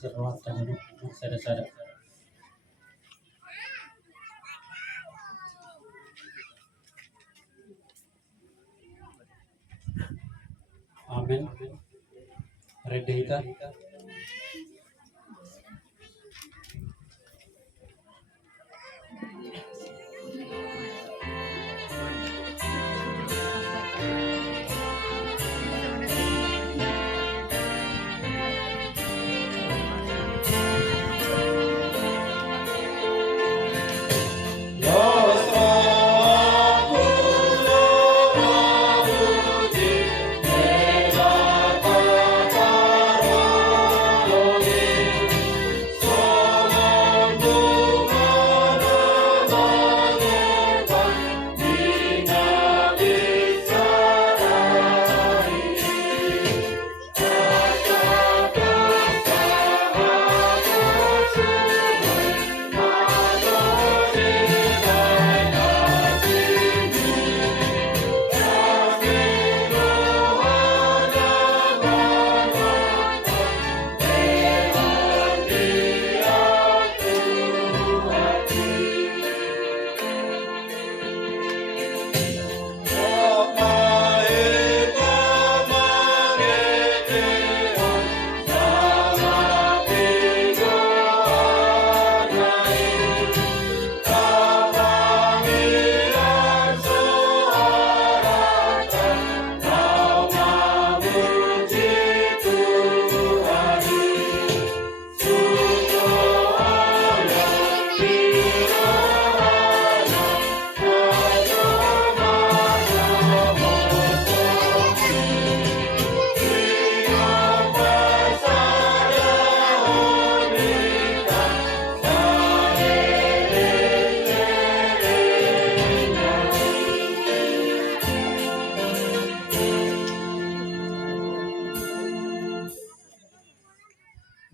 sarwata sada-sada. Amin. Ready kita?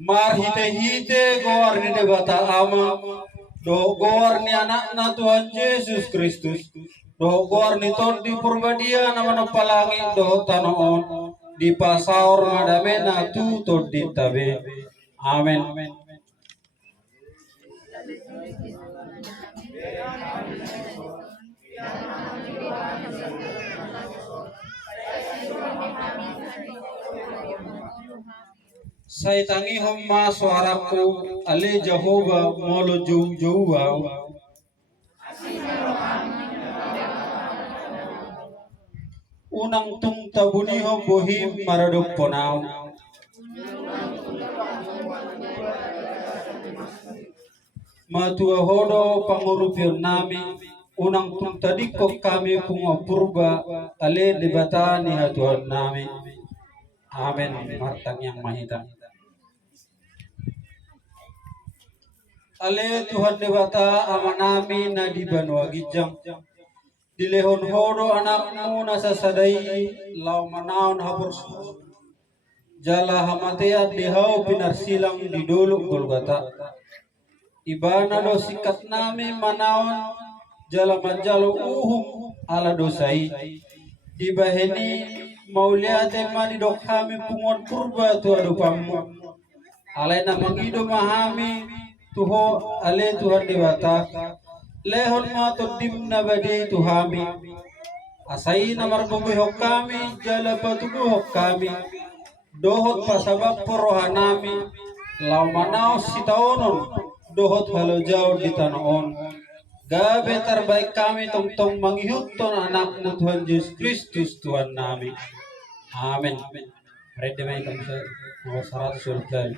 Mar hite-hite gowar ni debata ama do gowar ni anakna Tuhan Yesus Kristus do gowar ni ton di purbadia nama palangi do tanoon di pasaur madamena tu to di tabe. Amen. Saya tangi homma suaraku ale Jehovah molo jauh-jauh. Unang tung tabuni hom bohim maradok ponau. Matua hodo pangurupion nami unang tung tadikok kami pungo purba ale debata ni hatuan nami. Amen. Martang yang mahita. Ale Tuhan debata amanami na di Banua Gijang. Dilehon hodo anakmu nasasadai lau manaon habur jala hamatea dihau pinar silang di dulu Golgota. Ibana do sikat nami manaon jala manjalo ala dosai. Dibaheni mauliate mani dok kami pungon purba tu adupamu. Alai na mangido mahami tuho ale Tuhan dewata lehon ma to dimna badi tuhami asai namar bubu hokami jala patugu hokami dohot pasabab porohanami lau manao sitaonon dohot halo jauh di tanaon gabe terbaik kami tong mangihutton anakmu Tuhan Yesus Kristus Tuhan nami. Amin. Ready mai kamu nomor 100 sultan.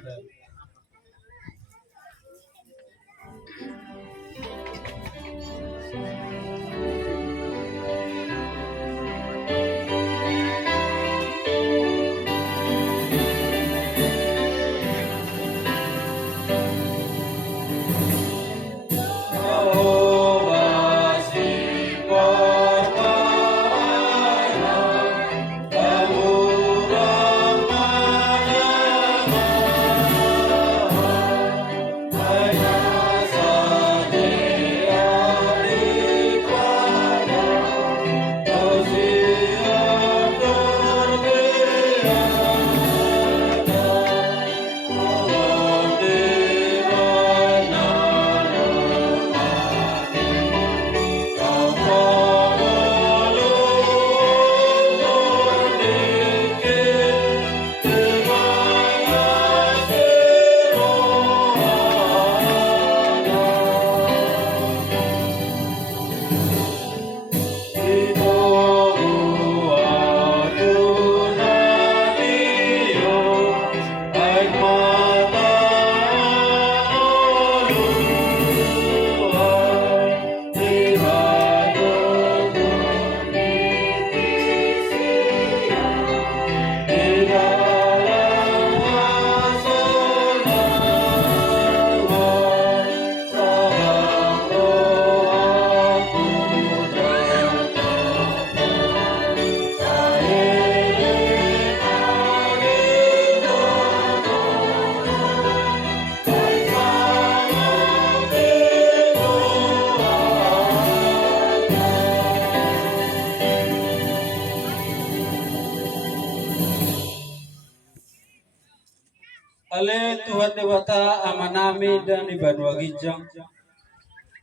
dibata amanami dan Ibanu Agijang.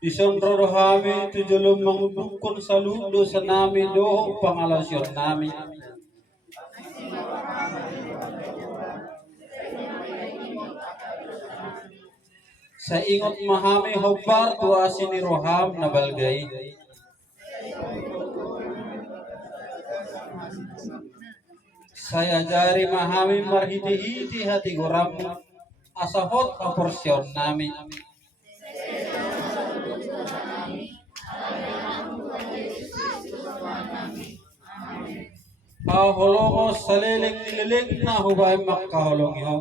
Disondro rohami tujulum mangdukun saludo sanami doho pangalasyon nami. Sa ingot mahami hobar tuasi ni roham na balgay. Saya jari mahami marhiti-hiti hati goramu asahot kaporsyon nami. Holongo saliling nililing na hubay makkaholong yo.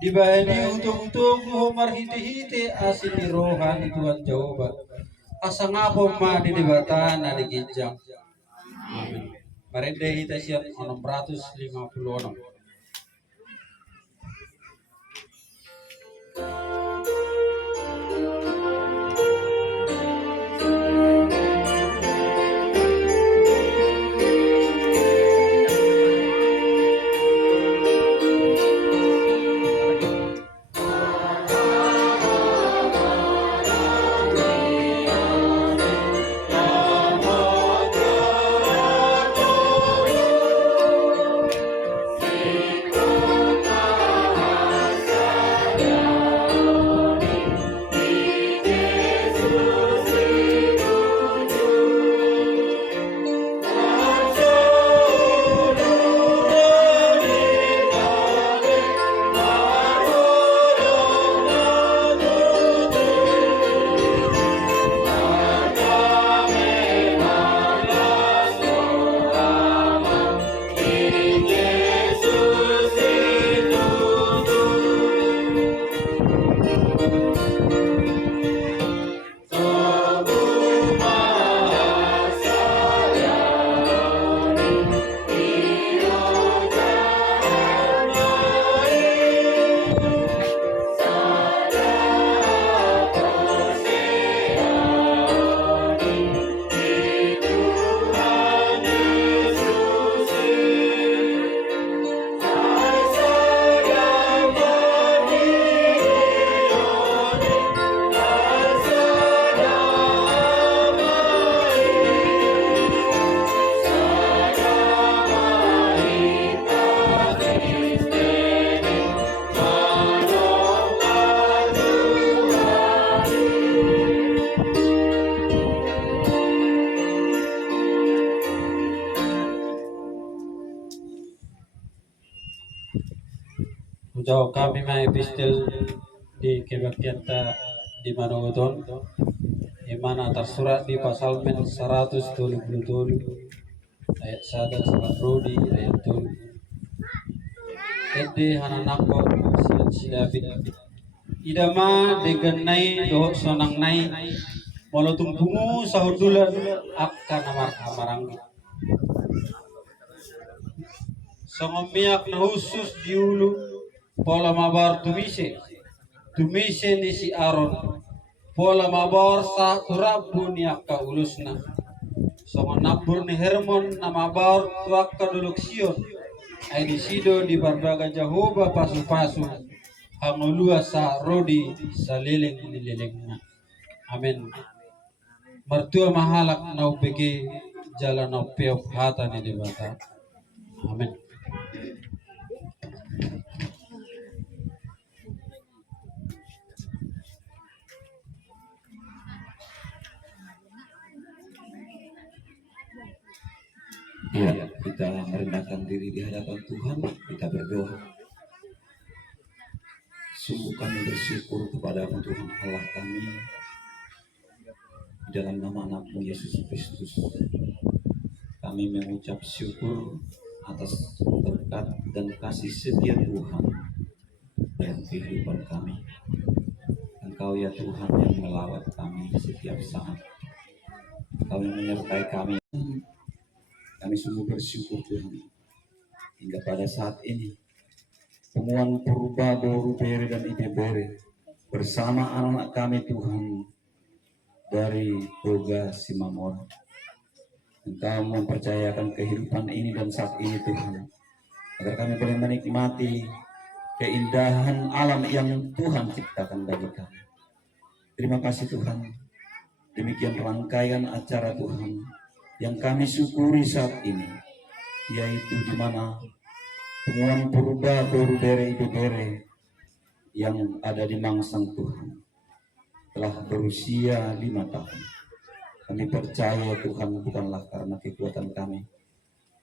Dibahani utong-utong ho marhiti-hiti asin ni rohan ituan Jawa. Asa nga po madidibata na digijang. Amin. Marinde hita siya 656. Jauh kami may epistel di kebakyata di Manoodon, di mana tersurat di pasal 177 ayat 1 surat Rodi ayat 7. Ede hananako silabit idama degenai doh sonang nai molotung bungu sahudulan akan amaranggi songomiak na husus diulu pola mabar tumise ni si Aron pola mabar sa turabu ni akka ulusna songon nabur ni Hermon na mabar tuak kaduluk Sion ay disido di bardaga Jahoba pasu-pasu hangulua sa Rodi sa liling-nililingna. Amin. Martua mahalak na upegi jalan na upeok hata ni dibata. Amin. Ya, kita merendahkan diri di hadapan Tuhan, kita berdoa. Sungguh kami bersyukur kepada Tuhan Allah kami dalam nama anakmu Yesus Kristus. Kami mengucap syukur atas berkat dan kasih setia Tuhan dalam kehidupan kami. Engkau ya Tuhan yang melawat kami setiap saat. Engkau yang menyertai kami. Kami sungguh bersyukur Tuhan hingga pada saat ini temuan Purba, Boru, Bere dan Idebere bersama anak-anak kami Tuhan dari Boga Simamora. Engkau mempercayakan kehidupan ini dan saat ini Tuhan agar kami boleh menikmati keindahan alam yang Tuhan ciptakan bagi kami. Terima kasih Tuhan, demikian rangkaian acara Tuhan yang kami syukuri saat ini, yaitu di mana Punguan Purba Borudere Ibebere yang ada di Mangsang Tuhan telah berusia 5 tahun. Kami percaya Tuhan bukanlah karena kekuatan kami,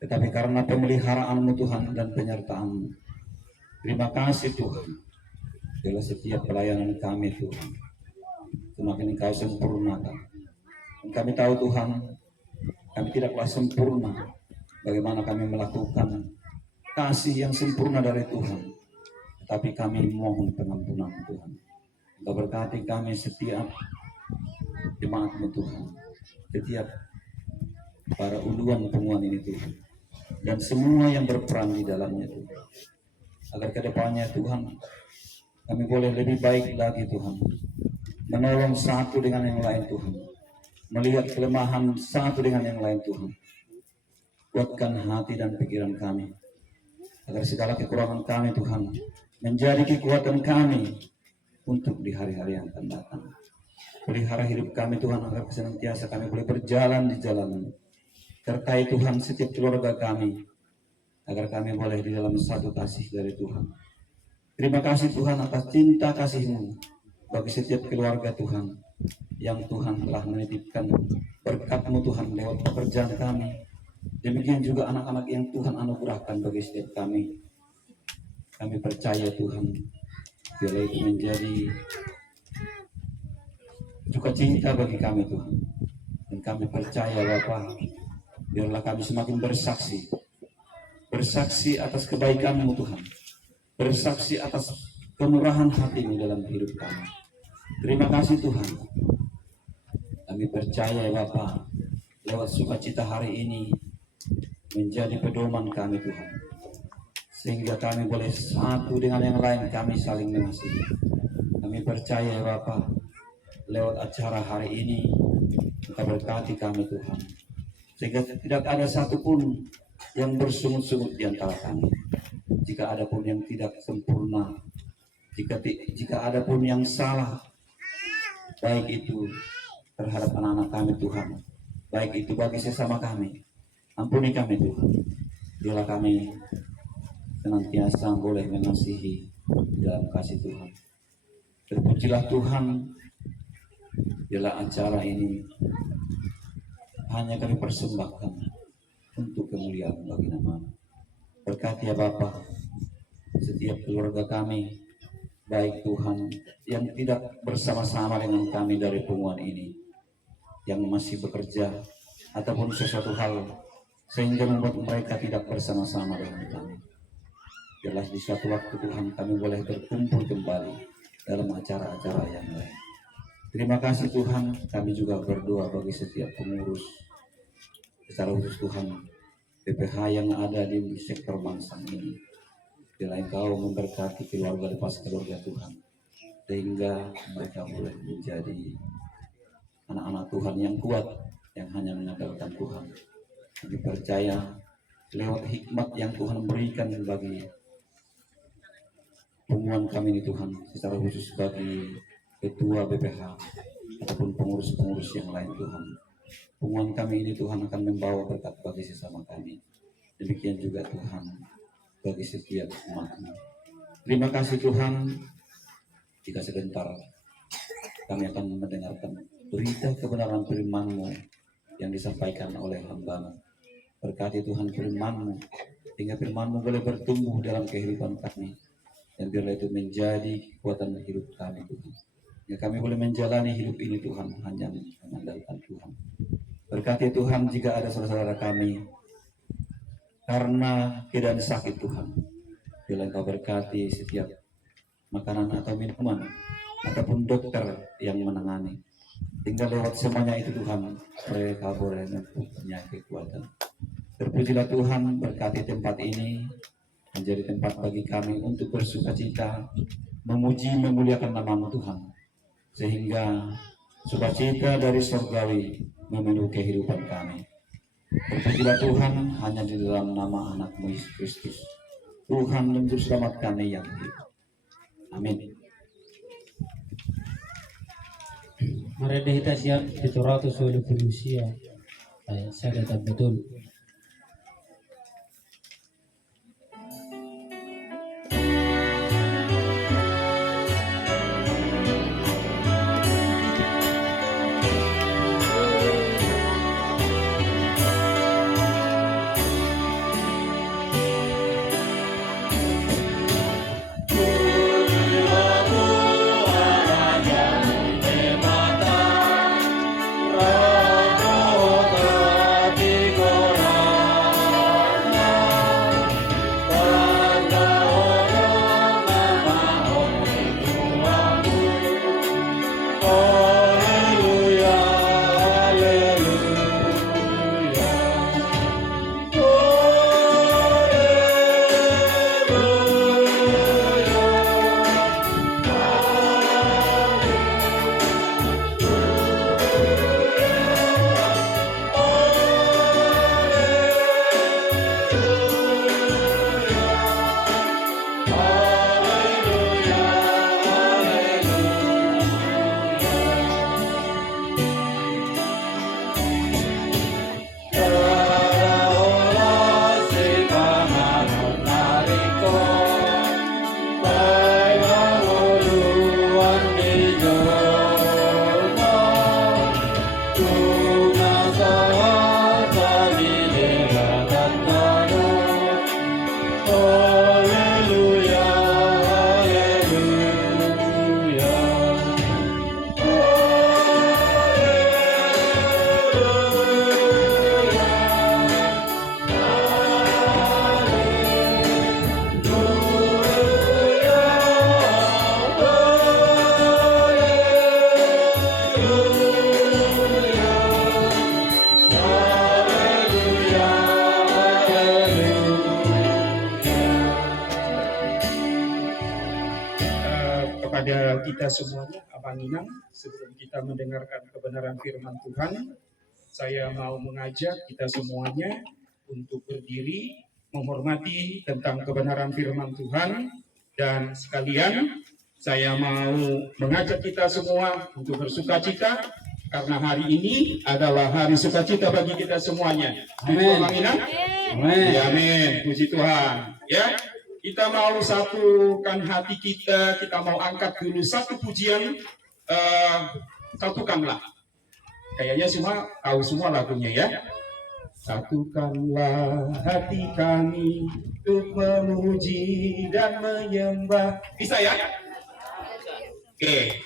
tetapi karena pemeliharaanmu Tuhan dan penyertaan-Mu. Terima kasih Tuhan, dalam setiap pelayanan kami Tuhan, semakin Engkau sempurnakan. Dan kami tahu Tuhan, kami tidaklah sempurna. Bagaimana kami melakukan kasih yang sempurna dari Tuhan, tetapi kami mohon pengampunan Tuhan. Engkau berkati kami setiap jemaat-Mu Tuhan, setiap para uluan punguan ini Tuhan, dan semua yang berperan di dalamnya Tuhan, agar kedepannya Tuhan kami boleh lebih baik lagi Tuhan, menolong satu dengan yang lain Tuhan, melihat kelemahan satu dengan yang lain Tuhan. Kuatkan hati dan pikiran kami, agar segala kekurangan kami Tuhan menjadi kekuatan kami untuk di hari-hari yang akan datang. Pelihara hidup kami Tuhan, agar senantiasa kami boleh berjalan di jalan-Mu. Sertai Tuhan setiap keluarga kami, agar kami boleh di dalam satu kasih dari Tuhan. Terima kasih Tuhan atas cinta kasih-Mu bagi setiap keluarga Tuhan, yang Tuhan telah menitipkan berkat-Mu Tuhan lewat pekerjaan kami. Demikian juga anak-anak yang Tuhan anugerahkan bagi setiap kami. Kami percaya Tuhan, biarlah itu menjadi sukacita bagi kami Tuhan. Dan kami percaya Bapa, biarlah kami semakin bersaksi atas kebaikan-Mu Tuhan, bersaksi atas kemurahan hati-Mu dalam hidup kami. Terima kasih Tuhan. Kami percaya Bapa, lewat sukacita hari ini menjadi pedoman kami Tuhan, sehingga kami boleh satu dengan yang lain, kami saling mengasihi. Kami percaya Bapa, lewat acara hari ini Engkau berkati kami Tuhan, sehingga tidak ada satupun yang bersungut-sungut di antara kami. Jika ada pun yang tidak sempurna, jika ada pun yang salah, baik itu terhadap anak-anak kami Tuhan, baik itu bagi sesama kami, ampuni kami Tuhan. Biarlah kami senantiasa boleh mengasihi dalam kasih Tuhan. Terpujilah Tuhan, biarlah acara ini hanya kami persembahkan untuk kemuliaan bagi nama. Berkati ya Bapa setiap keluarga kami, baik Tuhan yang tidak bersama-sama dengan kami dari punguan ini, yang masih bekerja ataupun sesuatu hal sehingga membuat mereka tidak bersama-sama dengan kami. Biarlah di suatu waktu Tuhan kami boleh berkumpul kembali dalam acara-acara yang lain. Terima kasih Tuhan, kami juga berdoa bagi setiap pengurus, secara khusus Tuhan PPH yang ada di sektor Mangsang ini. Biarlah Engkau memberkati keluarga lepas keluarga Tuhan, sehingga mereka boleh menjadi anak-anak Tuhan yang kuat, yang hanya mengandalkan Tuhan. Kami percaya lewat hikmat yang Tuhan berikan bagi punguan kami ini Tuhan, secara khusus bagi ketua BPH ataupun pengurus-pengurus yang lain Tuhan. Punguan kami ini Tuhan akan membawa berkat bagi sesama kami. Demikian juga Tuhan bagi setiap umat-Mu. Terima kasih Tuhan. Jika sebentar kami akan mendengarkan berita kebenaran firman-Mu yang disampaikan oleh hamba-Mu. Berkati Tuhan firman-Mu, sehingga firman-Mu boleh bertumbuh dalam kehidupan kami, dan biarlah itu menjadi kekuatan hidup kami Tuhan. Ya, kami boleh menjalani hidup ini Tuhan hanya mengandalkan Tuhan. Berkati Tuhan jika ada saudara-saudara kami karena keadaan sakit Tuhan, biarlah Engkau berkati setiap makanan atau minuman ataupun dokter yang menangani, hingga lewat semuanya itu Tuhan mereka boleh mempunyai kekuatan. Terpujilah Tuhan, berkati tempat ini menjadi tempat bagi kami untuk bersukacita, memuji, memuliakan nama-Mu Tuhan, sehingga sukacita dari surgawi memenuhi kehidupan kami. Terpujilah Tuhan, hanya di dalam nama anak-Mu Yesus Kristus, Tuhan dan Juru Selamat kami yang hidup. Amin. Mereka kita siap 720 manusia. Saya kata betul. Kepada kita semuanya, Abang Inang, sebelum kita mendengarkan kebenaran firman Tuhan, saya mau mengajak kita semuanya untuk berdiri, menghormati tentang kebenaran firman Tuhan, dan sekalian saya mau mengajak kita semua untuk bersukacita, karena hari ini adalah hari sukacita bagi kita semuanya. Amin. Abang Inang? Amin. Ya, amin. Puji Tuhan. Ya. Kita mau satukan hati kita mau angkat dulu satu pujian, satukanlah. Kayaknya semua tahu semua lagunya ya. Satukanlah hati kami untuk memuji dan menyembah. Bisa ya? Oke,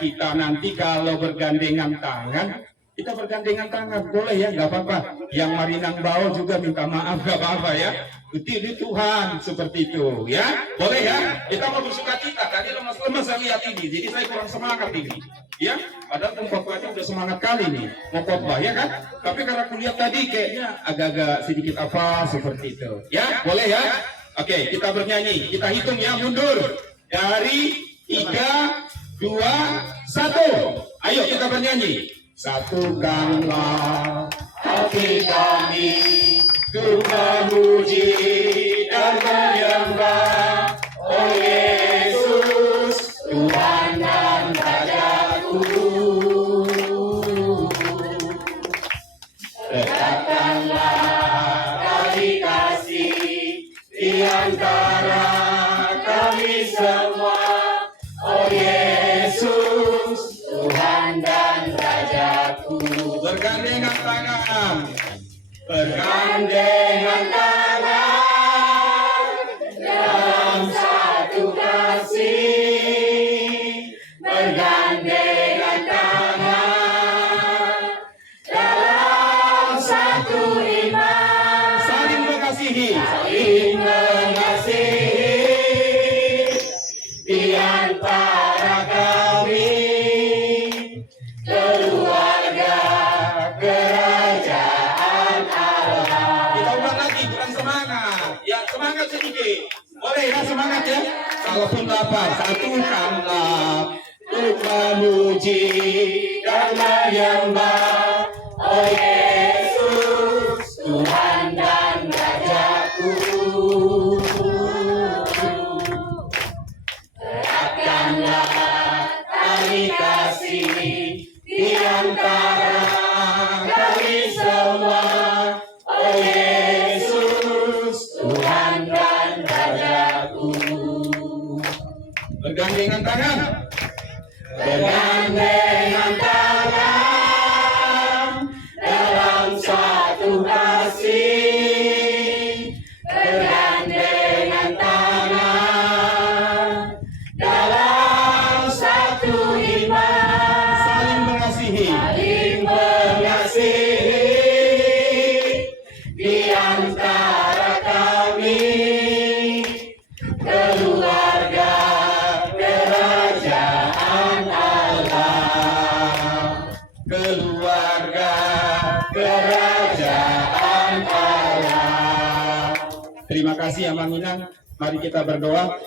kita nanti kalau bergandengan tangan, kita bergandengan tangan, boleh ya, nggak apa-apa. Yang Marinang Bao juga minta maaf, nggak apa-apa ya. Di Tuhan seperti itu ya, boleh ya. Kita mau bersukacita. Tadi lemas-lemas saya lihat ini, jadi saya kurang semangat ini. Ya, padahal pemkhotbahnya udah semangat kali nih mau khotbah ya kan. Tapi karena kulihat tadi kayaknya agak-agak sedikit apa seperti itu. Ya, boleh ya. Oke, kita bernyanyi. Kita hitung ya, mundur dari 3, 2, 1. Ayo kita bernyanyi. Satukanlah hati kami untuk memuji dan menyembah, oh Yesus, Tuhan dan Rajaku. Tetapkanlah tali kasih di antara kami semua, oh Yesus, Tuhan dan Rajaku. Bergandengan tangan. Bergandengan tangan dalam satu kasih, bergandengan tangan dalam satu iman, saling mengasihi, di antara kami, keluarga kerajaan. Semangat sedikit, boleh ya semangat ya. Kalaupun lapar, satukanlah untuk memuji dan menyembah, oh Yesus, Tuhan dan Rajaku. cari kasih di antara kami semua. Oh Yesus, Tuhan dan Rajaku. Bergandengan tangan. Bergandengan tangan dalam satu kasih. Bergandengan tangan dalam satu iman. Saling mengasihi. Saling mengasihi di antara kami. Keluarga kerajaan Allah. Keluarga kerajaan Allah. Terima kasih Abang Inang. Mari kita berdoa.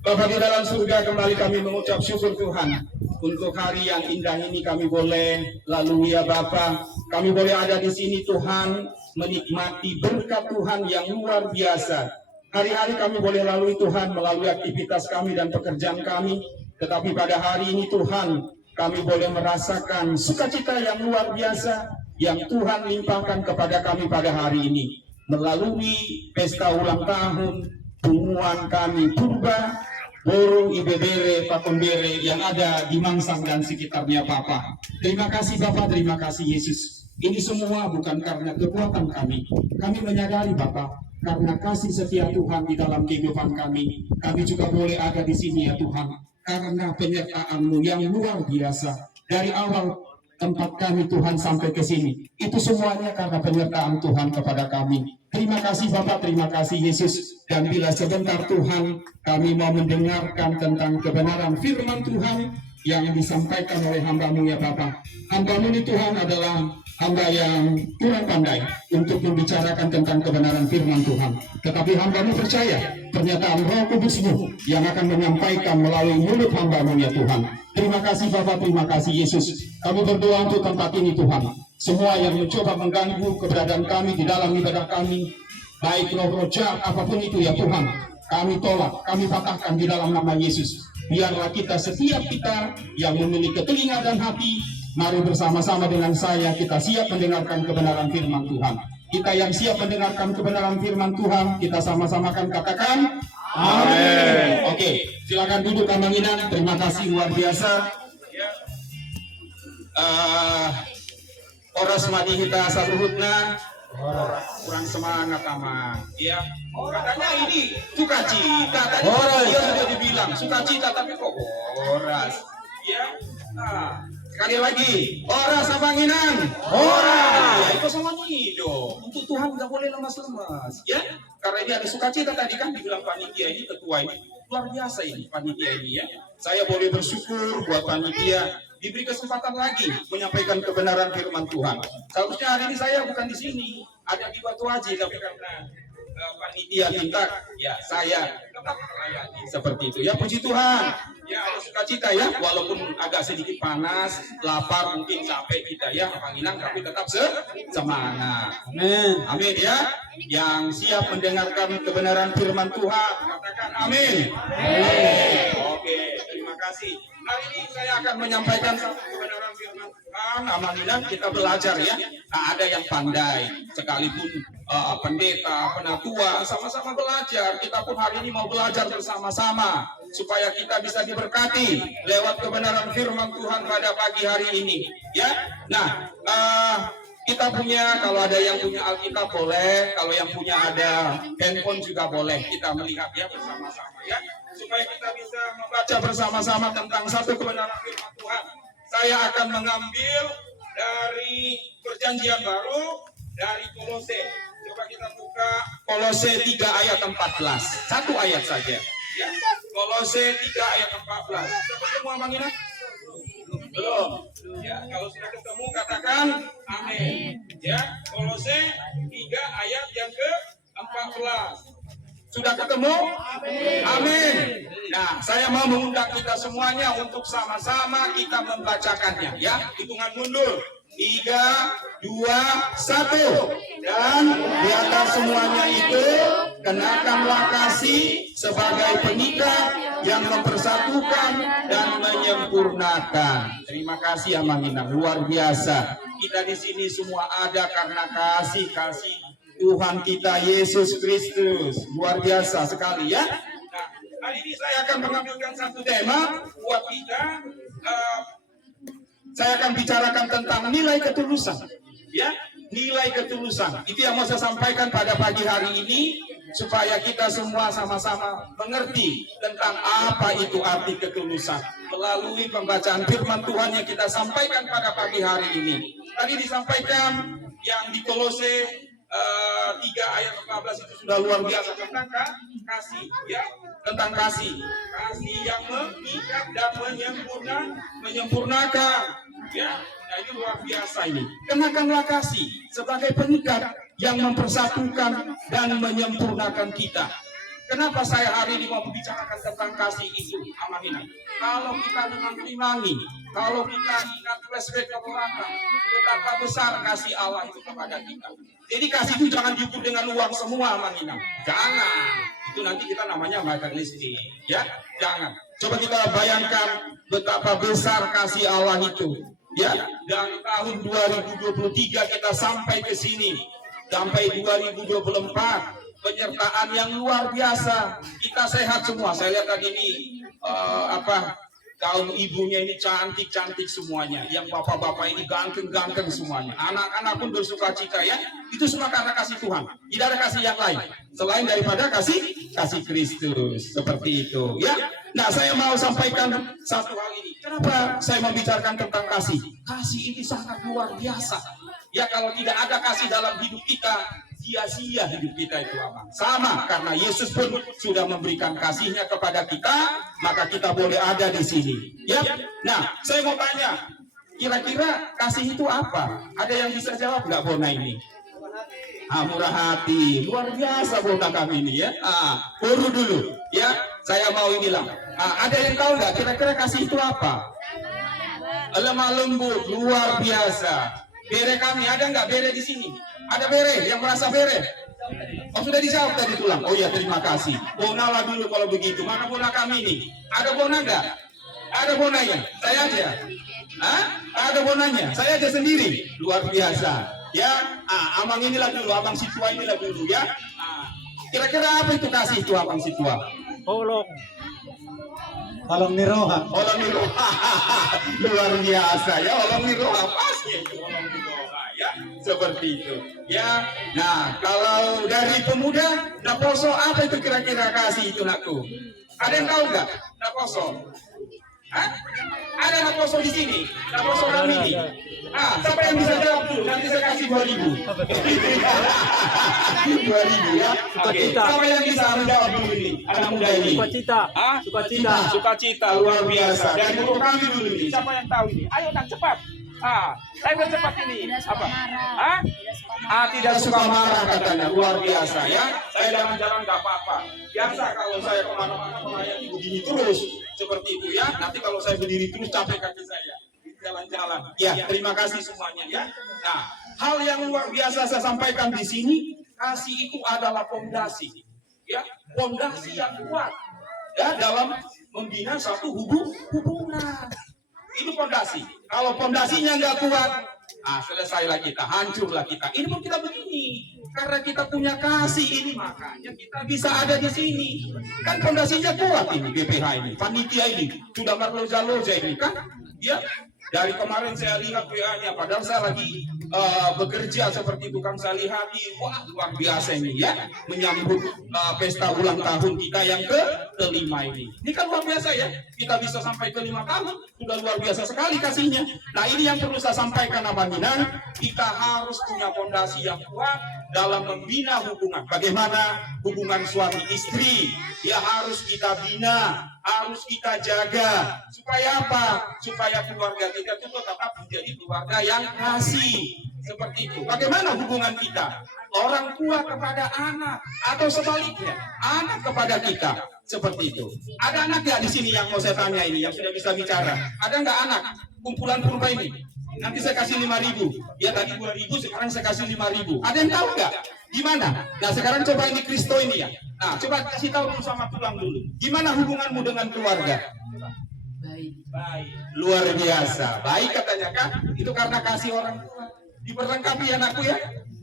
Bapa di dalam surga, kembali kami mengucap syukur Tuhan untuk hari yang indah ini kami boleh lalui ya Bapa. Kami boleh ada di sini Tuhan, menikmati berkat Tuhan yang luar biasa. Hari-hari kami boleh lalui Tuhan melalui aktivitas kami dan pekerjaan kami. Tetapi pada hari ini Tuhan, kami boleh merasakan sukacita yang luar biasa yang Tuhan limpahkan kepada kami pada hari ini. Melalui pesta ulang tahun, pengumuman kami Purba, Boro, Ibebere, Pakombere yang ada di Mangsang dan sekitarnya Bapa. Terima kasih Bapa, terima kasih Yesus. Ini semua bukan karena kekuatan kami. Kami menyadari Bapa, karena kasih setia Tuhan di dalam kehidupan kami juga boleh ada di sini ya Tuhan. Karena penyertaan-Mu yang luar biasa. Dari awal tempat kami Tuhan sampai ke sini. Itu semuanya karena penyertaan Tuhan kepada kami. Terima kasih Bapak, terima kasih Yesus. Dan bila sebentar Tuhan kami mau mendengarkan tentang kebenaran firman Tuhan yang disampaikan oleh hamba-Mu ya Bapak. Hamba-Mu ini Tuhan adalah hamba yang kurang pandai untuk membicarakan tentang kebenaran firman Tuhan. Tetapi hamba-Mu percaya pernyataan Roh Kudus-Mu yang akan menyampaikan melalui mulut hamba-Mu ya Tuhan. Terima kasih Bapak, terima kasih Yesus. Kami berdoa untuk tempat ini Tuhan. Semua yang mencoba mengganggu keberadaan kami di dalam ibadah kami, baik roh-roh jahat apapun itu ya Tuhan, kami tolak, kami patahkan di dalam nama Yesus. Biarlah setiap kita yang memiliki telinga dan hati, mari bersama-sama dengan saya kita siap mendengarkan kebenaran firman Tuhan. Kita yang siap mendengarkan kebenaran firman Tuhan, kita sama-sama akan katakan amin. Oke, silakan duduk Abang Inan. Terima kasih luar biasa. Oras madi kita saluhutna. Kurang semangat Amang. Ya, katanya ini sukacita. Tadi dia sudah dibilang sukacita tapi kok oras. Ya, nah. Sekali lagi, oras Abang Inan. Oras. Ya, itu sama Nido. Untuk Tuhan nggak boleh lemas-lemas. Ya, karena ini ada sukacita tadi kan dibilang panitia ini, ketua ini. Luar biasa ini panitia ini ya. Saya boleh bersyukur buat panitia diberi kesempatan lagi menyampaikan kebenaran firman Tuhan. Seharusnya hari ini saya bukan di sini, ada di Batu Haji, tapi karena panitia minta, ya saya tetap melayani seperti itu. Ya puji Tuhan. Ya ada sukacita ya, walaupun agak sedikit panas, lapar, mungkin capek kita ya, panggilan, tapi tetap semangat. Amin. Amin ya. Yang siap mendengarkan kebenaran firman Tuhan, katakan amin. Amin. Oke, terima kasih. Hari ini saya akan menyampaikan satu kebenaran firman Tuhan. Alhamdulillah kita belajar ya. Nah, ada yang pandai, sekalipun pendeta, penatua, sama-sama belajar. Kita pun hari ini mau belajar bersama-sama supaya kita bisa diberkati lewat kebenaran firman Tuhan pada pagi hari ini. Ya, nah kita punya, kalau ada yang punya Alkitab boleh, kalau yang punya ada handphone juga boleh. Kita melihat ya bersama-sama ya, supaya kita bisa membaca bersama-sama tentang satu kebenaran firman Tuhan. Saya akan mengambil dari Perjanjian Baru dari Kolose. Coba kita buka Kolose 3 ayat 14. Satu ayat saja. Ya. Kolose 3 ayat 14. Sudah ketemu Abang Ina? Belum. Ya, kalau sudah ketemu katakan amin. Ya, Kolose 3 ayat yang ke-14. Sudah ketemu? Amin. Amin. Nah, saya mau mengundang kita semuanya untuk sama-sama kita membacakannya. Ya, hitungan mundur. 3, 2, 1. Dan di atas semuanya itu kenakanlah kasih sebagai pengikat yang mempersatukan dan menyempurnakan. Terima kasih Amanginang, luar biasa. Kita di sini semua ada karena kasih Tuhan kita Yesus Kristus. Luar biasa sekali ya. Nah, hari ini saya akan mengambilkan satu tema buat kita. Saya akan bicarakan tentang nilai ketulusan. Ya, nilai ketulusan. Itu yang mau saya sampaikan pada pagi hari ini, supaya kita semua sama-sama mengerti tentang apa itu arti ketulusan melalui pembacaan firman Tuhan yang kita sampaikan pada pagi hari ini. Tadi disampaikan yang di Kolose 3 ayat 14 itu sudah luar biasa tentang kasih, ya, tentang kasih yang mengikat dan menyempurnakan, ya. Nah, ini luar biasa ini. Kenakanlah kasih sebagai pengikat yang mempersatukan dan menyempurnakan kita. Kenapa saya hari ini mau membicarakan tentang kasih itu, Amanginang? Kalau kita mengulangi, kalau kita ingat flashback ke belakang, betapa besar kasih Allah itu kepada kita. Jadi kasih itu jangan diukur dengan uang semua, Amanginang. Jangan. Itu nanti kita namanya materialistik, ya. Jangan. Coba kita bayangkan betapa besar kasih Allah itu. Ya, dari tahun 2023 kita sampai ke sini, sampai 2024, penyertaan yang luar biasa. Kita sehat semua. Saya lihat tadi ini kaum ibunya ini cantik-cantik semuanya. Yang bapak-bapak ini ganteng-ganteng semuanya. Anak-anak pun bersuka cita ya. Itu semua karena kasih Tuhan. Tidak ada kasih yang lain selain daripada kasih Kristus. Seperti itu ya. Nah, saya mau sampaikan satu hal ini. Kenapa saya membicarakan tentang kasih? Kasih ini sangat luar biasa. Ya, kalau tidak ada kasih dalam hidup kita, sia-sia hidup kita itu, Abang. Sama, karena Yesus pun sudah memberikan kasihnya kepada kita, maka kita boleh ada di sini. Ya. Nah, saya mau tanya, kira-kira kasih itu apa? Ada yang bisa jawab nggak, Bona ini? Murah hati, luar biasa Bona kami ini ya. Baru dulu, ya. Saya mau inilah. Ada yang tahu nggak? Kira-kira kasih itu apa? Lemah lembut, luar biasa. Bere kami ada nggak bere di sini? Ada bere yang merasa bere? Oh, sudah dijawab tadi tulang. Oh ya, terima kasih. Bona lah dulu kalau begitu. Mana Bona kami ini? Ada Bona nggak? Ada Bonanya? Saya aja. Ada Bonanya? Saya aja sendiri. Luar biasa. Ya, Amang inilah dulu, Abang Situa inilah dulu ya. Kira-kira apa itu kasih itu, Abang Situa? Olong niroha. Olong niroha. Luar biasa ya, olong niroha pasti itu olong niroha ya. Seperti itu ya. Nah, kalau dari pemuda Naposo, apa itu kira-kira kasih itu, nakku? Ada yang tahu nggak Naposo? Ada Naposo di sini? Naposo kami ini. Siapa yang bisa jawab dulu? Nanti saya kasih 2.000. 2.000 ya. Oke. Siapa yang bisa menjawab dulu ini? Anak muda ini. Sukacita luar biasa. Dan untuk kami dulu ini. Siapa yang tahu ini? Ayo nak cepat. Saya bercepat ini. Apa? Tidak suka marah katanya. Luar biasa ya. Saya jalan-jalan nggak apa-apa. Biasa kalau saya kemana-mana melayani begini terus. Seperti itu ya. Nanti kalau saya berdiri terus capek kaki saya. Jalan-jalan. Ya, terima kasih semuanya ya. Nah, hal yang luar biasa saya sampaikan di sini, kasih itu adalah pondasi. Ya, pondasi yang kuat ya dalam membina satu hubungan. Itu pondasi. Kalau pondasinya nggak kuat, selesailah kita, hancurlah kita. Ini pun kita begini. Karena kita punya kasih ini, makanya kita bisa ada di sini. Kan pondasinya kuat ini, BPH ini, panitia ini, sudah berloja-loja ini kan. Ya, dari kemarin saya lihat WA-nya, padahal saya lagi bekerja seperti tukang salihati. Wah, luar biasa ini ya, menyambut pesta ulang tahun kita yang ke-5 ini. Ini kan luar biasa ya, kita bisa sampai ke 5 tahun, sudah luar biasa sekali kasihnya. Nah, ini yang perlu saya sampaikan, Amanginang, kita harus punya fondasi yang kuat dalam membina hubungan. Bagaimana hubungan suami istri? Ya harus kita bina, harus kita jaga. Supaya apa? Supaya keluarga kita itu tetap menjadi keluarga yang kasih. Seperti itu. Bagaimana hubungan kita? Orang tua kepada anak atau sebaliknya, anak kepada kita. Seperti itu. Ada anak ya di sini yang mau saya tanya ini, yang sudah bisa bicara? Ada nggak anak? Kumpulan purba ini. Nanti saya kasih 5.000. Ya tadi 2.000, sekarang saya kasih 5.000. Ada yang tahu nggak? Gimana? Nah sekarang coba ini Kristo ini ya. Nah coba kasih tahu dulu sama tulang dulu. Gimana hubunganmu dengan keluarga? Baik, luar biasa. Baik katanya kan? Itu karena kasih orang tua. Diperlengkapi anakku ya.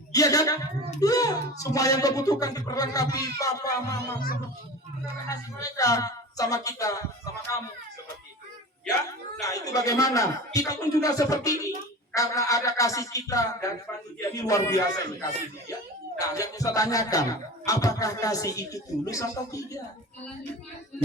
Iya kan? Iya. Semua yang kau butuhkan diperlengkapi papa, mama. Karena kasih mereka sama kita, sama kamu seperti itu. Ya. Nah itu bagaimana? Kita pun juga seperti ini. Karena ada kasih kita dan panitia ini luar biasa ini kasihnya ya. Nah, yang bisa tanyakan, apakah kasih itu tulus atau tidak?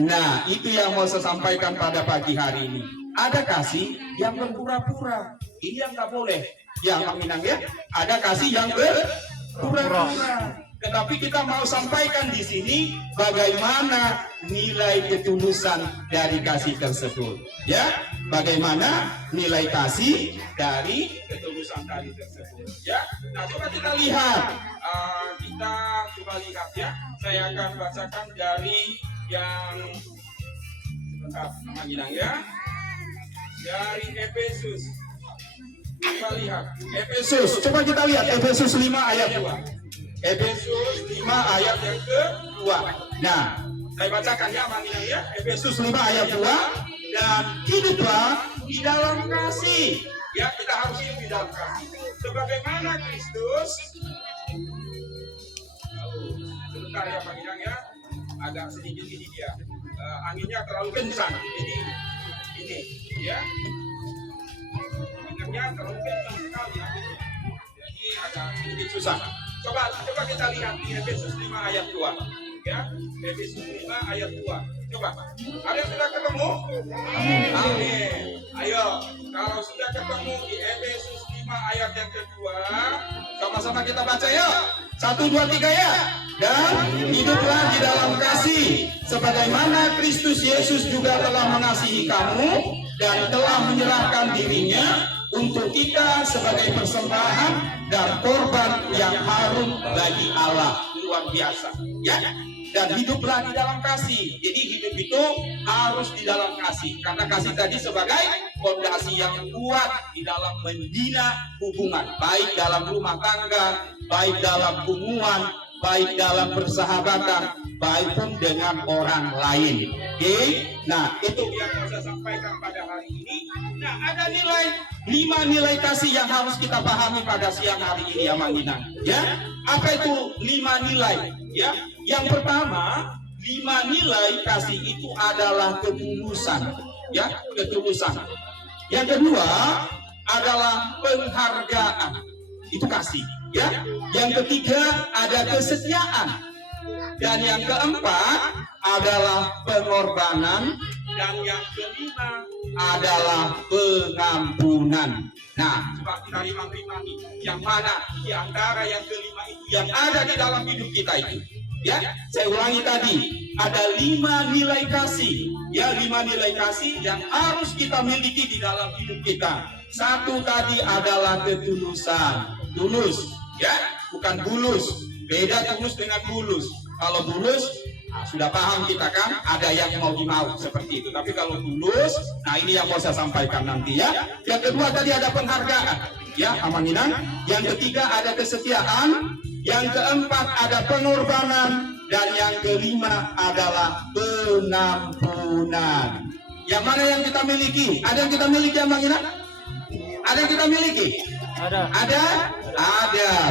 Nah, itu yang mau saya sampaikan pada pagi hari ini. Ada kasih yang berpura-pura. Ini yang nggak boleh. Ya, Pak Minang ya. Ada kasih yang berpura-pura. Tetapi kita mau sampaikan di sini bagaimana nilai ketulusan dari kasih tersebut. Ya, bagaimana nilai kasih dari ketulusan tadi tersebut. Ya, nah coba kita lihat. Kita coba lihat ya. Saya akan bacakan dari yang sebentar, nama Ginang ya. Dari Efesus. Coba lihat Efesus. Coba kita lihat Efesus 5 ayat 2. Efesus 5 ayat yang ke-2. Nah, saya bacakan ya Mang Ginang ya. Efesus 5 ayat 2. Dan hiduplah di dalam kasih. Ya, kita harus hidup di dalam kasih. Sebagaimana Kristus. Sebentar ya Pak Ginang ya, agak sedikit ini dia, anginnya terlalu kencang, jadi ini ya, anginnya terlalu kencang sekali anginnya, jadi agak sedikit susah. Coba kita lihat di Efesus 5 ayat 2 ya, Efesus 5 ayat 2. Coba, ada yang sudah ketemu? Amin. Ayo, kalau sudah ketemu di Efesus 5 ayat yang kedua, sama-sama kita baca yuk. 1, 2, 3 ya. Dan hiduplah di dalam kasih, sebagaimana Kristus Yesus juga telah mengasihi kamu dan telah menyerahkan dirinya untuk kita sebagai persembahan dan korban yang harum bagi Allah. Luar biasa, ya. Dan hiduplah di dalam kasih. Jadi hidup itu harus di dalam kasih. Karena kasih tadi sebagai fondasi yang kuat di dalam membina hubungan. Baik dalam rumah tangga, baik dalam hubungan, baik dalam persahabatan, baik pun dengan orang lain. Oke? Nah, itu yang saya sampaikan pada hari ini. Nah, ada 5 nilai kasih yang harus kita pahami pada siang hari ini ya Mang Ginang. Ya, apa itu 5 nilai? Ya, yang pertama, 5 nilai kasih itu adalah ketulusan. Ya, ketulusan. Yang kedua adalah penghargaan. Itu kasih. Ya, yang ketiga ada kesetiaan. Dan yang keempat adalah pengorbanan. Dan yang kelima adalah pengampunan. Nah, coba kita rimang-rimang yang mana di antara yang kelima itu yang ada di dalam hidup kita itu. Ya, saya ulangi tadi, ada 5 nilai kasih. Ya, 5 nilai kasih yang harus kita miliki di dalam hidup kita. Satu tadi adalah ketulusan. Tulus, ya, bukan bulus. Beda tulus dengan bulus. Kalau bulus, nah, sudah paham kita kan, ada yang mau dimau seperti itu. Tapi kalau tulus, nah ini yang mau saya sampaikan nanti ya. Yang kedua tadi ada penghargaan, ya, Amang Ginang. Yang ketiga ada kesetiaan. Yang keempat ada pengorbanan. Dan yang kelima adalah pengampunan. Yang mana yang kita miliki? Ada yang kita miliki, Amang Ginang? Ada yang kita miliki? Ada.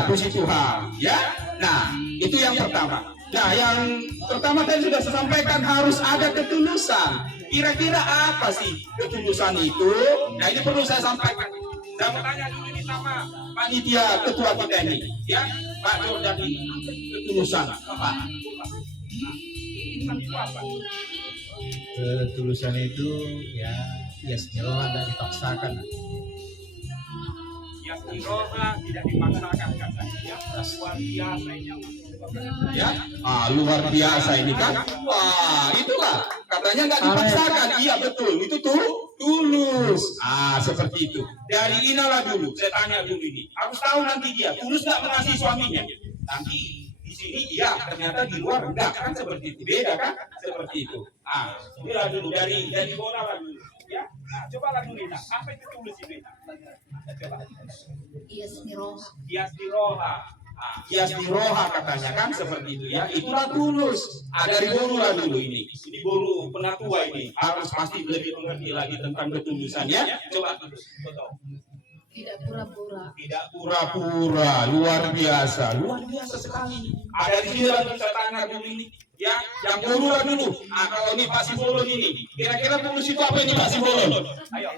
Puji Tuhan, ya. Nah, itu yang pertama. Nah, yang pertama tadi sudah saya sampaikan harus ada ketulusan. Kira-kira apa sih ketulusan itu? Nah, ini perlu saya sampaikan. Saya mau tanya dulu ini sama panitia ketua kita ini, ya, Pak Jordan ini. Ketulusan apa? Ketulusan itu ya nyelola tidak dipaksakan. Roha tidak dipaksakan katanya. Luar biasa ini. Ya, luar biasa ini kan. Itulah katanya nggak dipaksakan. Iya betul, itu tuh tulus. Seperti itu. Dari Inala dulu, saya tanya dulu ini. Harus tahu nanti dia tulus nggak mengasihi suaminya. Nanti di sini iya, ternyata di luar enggak kan seperti itu. Beda kan? Seperti itu. Inilah dulu dari bola lah dulu. Ya, coba lagu Lina. Apa itu tulus ini? Coba. Hias di roha. Hias di roha. Hias di roha katanya kan seperti itu ya. Itulah tulus. Dari boru lah dulu ini. Ini boru penatua ini harus pasti lebih mengerti lagi tentang ketulusan ya. Coba tulus. Betul. Tidak pura-pura. Tidak pura-pura, luar biasa sekali. Ada di sini lagi saya tanya dulu ini, ya, yang boru lah dulu. Kalau ini Pak Simbolon ini, kira-kira tulus itu apa ini Pak Simbolon? Ayo.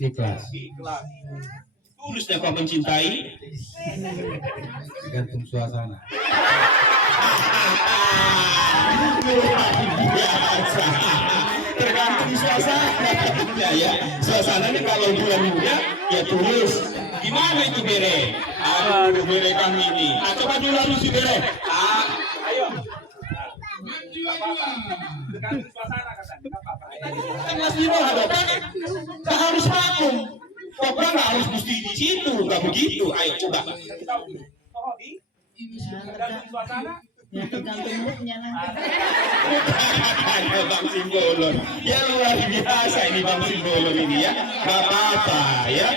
Ikhlas. Ikhlas. Tulusnya kau mencintai? Tergantung suasana. Tergantung suasana. Ya, suasananya kalau bulan muda ya tulus. Gimana itu Bere? Aduh, Bere kami ini. Coba dulu lalu si Bere. Ayo. Tergantung suasana katanya. Kan Mas Biro ada kan? Tak harus vakum. Kok nggak harus mesti di situ? Nggak begitu. Ayo coba. Tergantung suasana. Ya tergantung moodnya nanti. Ada Bang Simbolon. Ya luar biasa ini Bang Simbolon ini ya. Gak apa-apa ya.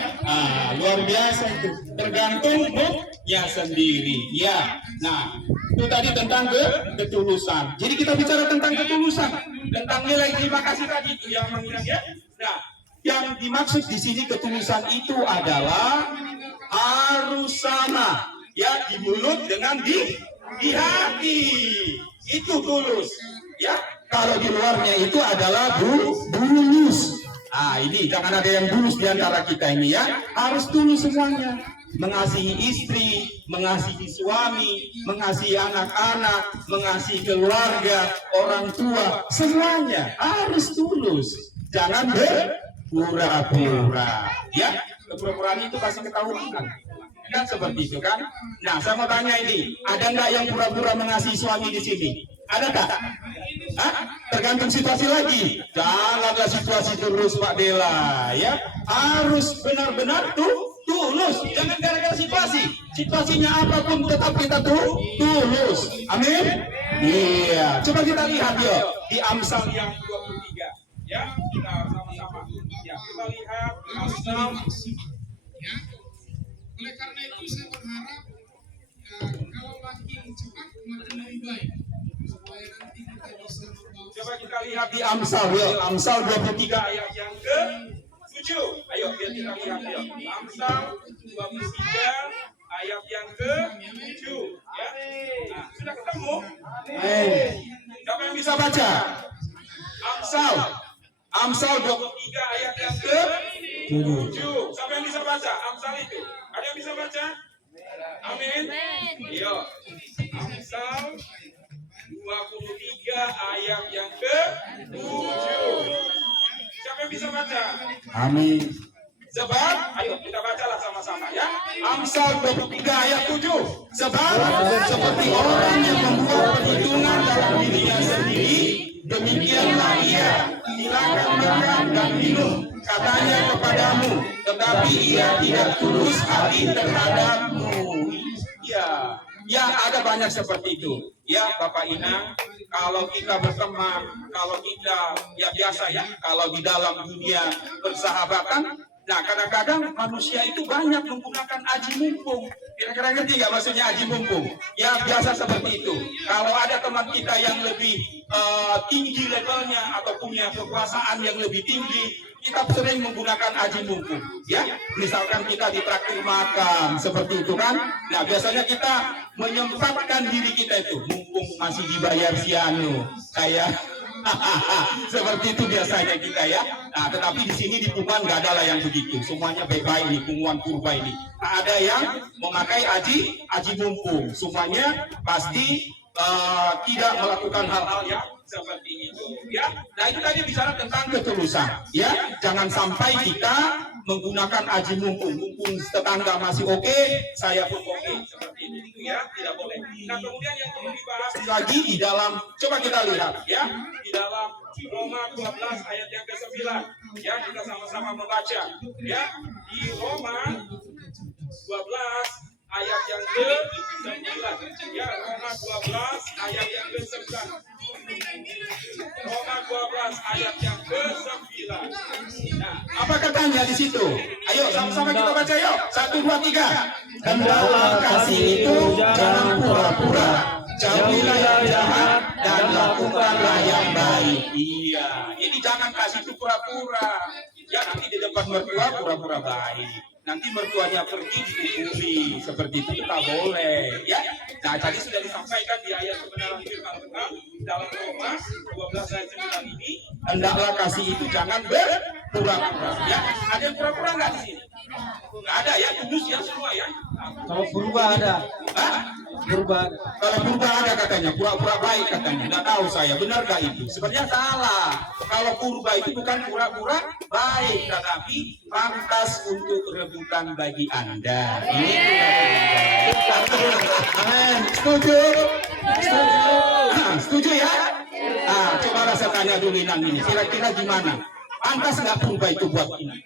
Luar biasa itu. Tergantung moodnya sendiri. Ya. Nah, itu tadi tentang ketulusan. Jadi kita bicara tentang ketulusan, tentang nilai terima kasih tadi itu yang mengingat ya. Nah, yang dimaksud di sini ketulusan itu adalah harus sama ya, di mulut dengan di hati. Itu tulus ya. Kalau di luarnya itu adalah bulus. Ini jangan ada yang bulus di antara kita ini ya. Harus tulus semuanya. Mengasihi istri, mengasihi suami, mengasihi anak-anak, mengasihi keluarga, orang tua, semuanya harus tulus. Jangan berpura-pura ya. Kepura-puraan itu pasti ketahuan kan seperti itu kan. Nah, saya mau tanya ini, ada nggak yang pura-pura mengasihi suami di sini? Ada tak? Tergantung situasi lagi. Janganlah situasi terus Pak Dela ya. Harus benar-benar tulus. Jangan gara-gara situasi. Situasinya apapun tetap kita tulus. Amin. Iya. Coba kita lihat yuk di Amsal yang 23 ya. Kita sama-sama. Ya, kita lihat Amsal. Ya. Oleh karena itu saya berharap kalau makin cepat makin lebih baik supaya nanti kita bisa membawa. Coba kita lihat di Amsal yuk. Amsal 23 ayat yang ke-7. Ayo biar kita lihat yuk. Amsal 23 ayat yang ke-7 ya. Nah, sudah ketemu? Siapa yang bisa baca? Amsal 23 ayat yang ke-7. Siapa yang bisa baca Amsal itu? Ada yang bisa baca? Amin. Iya. Amsal 23 ayat yang ke-7. Siapa yang bisa baca? Amin. Sebab, ayo kita bacalah sama-sama ya. Amsal 23 ayat 7. Sebab seperti orang yang membuat perhitungan dalam dirinya sendiri, demikianlah ia. Silakan makan dan minum, katanya kepadamu, tetapi ia tidak tulus hati terhadapmu. Ya, ada banyak seperti itu. Ya, Bapak Inang, kalau kita berteman, kalau kita ya biasa ya, kalau di dalam dunia persahabatan, nah kadang-kadang manusia itu banyak menggunakan aji mumpung. Kira-kira ngerti nggak maksudnya aji mumpung? Ya biasa seperti itu. Kalau ada teman kita yang lebih tinggi levelnya atau punya kekuasaan yang lebih tinggi, kita sering menggunakan aji mumpung. Ya, misalkan kita ditraktir makan seperti itu kan. Nah biasanya kita menyempatkan diri kita itu, mumpung masih dibayar si anu, kayak seperti itu biasanya kita ya. Nah, tetapi di sini di Tuban nggak ada lah yang begitu. Semuanya baik-baik ini, punguan purba ini. Nah, ada yang memakai aji mumpung. Semuanya pasti tidak melakukan hal-hal yang seperti itu. Ya, nah itu tadi bicara tentang ketulusan. Ya, jangan sampai kita menggunakan aji mumpung. Mumpung tetangga masih oke, saya pun oke. Seperti itu ya, tidak boleh. Nah, kemudian yang perlu dibahas lagi di dalam, coba kita lihat ya, di dalam Roma 12 ayat yang ke-9. Ya, kita sama-sama membaca. Ya, di Roma 12 ayat yang ke-9. Ya, Roma 12 ayat yang ke-9. Roma 12 ayat yang ke-9. Nah, apa katanya di situ? Ayo sama-sama kita baca yuk. 1, 2, 3. Hendaklah kasih itu jangan pura-pura. Jauhilah yang jahat dan lakukanlah yang baik. Iya, jadi jangan kasih itu pura-pura. Ya nanti di depan mertua pura-pura baik. Nanti mertuanya pergi dikuburi, seperti itu tak boleh. Ya, nah tadi sudah disampaikan di ayat kebenaran firman Tuhan dalam Roma 12 ayat 9 ini. Hendaklah kasih itu jangan berpura-pura. Ya, ada yang pura-pura nggak di sini? Nggak ada ya, tulus ya semua ya. Kalau berubah ada. Hah? Berubah. Kalau purba ada katanya, pura-pura baik katanya. Nggak tahu saya, benar gak itu? Sebenarnya salah. Kalau purba itu bukan pura-pura baik, tetapi pantas untuk rebutan bagi Anda. Amin. Setuju? Setuju? Setuju ya? Nah, coba saya tanya dulu Inang ini, kira-kira gimana? Pantas nggak purba itu buat ini?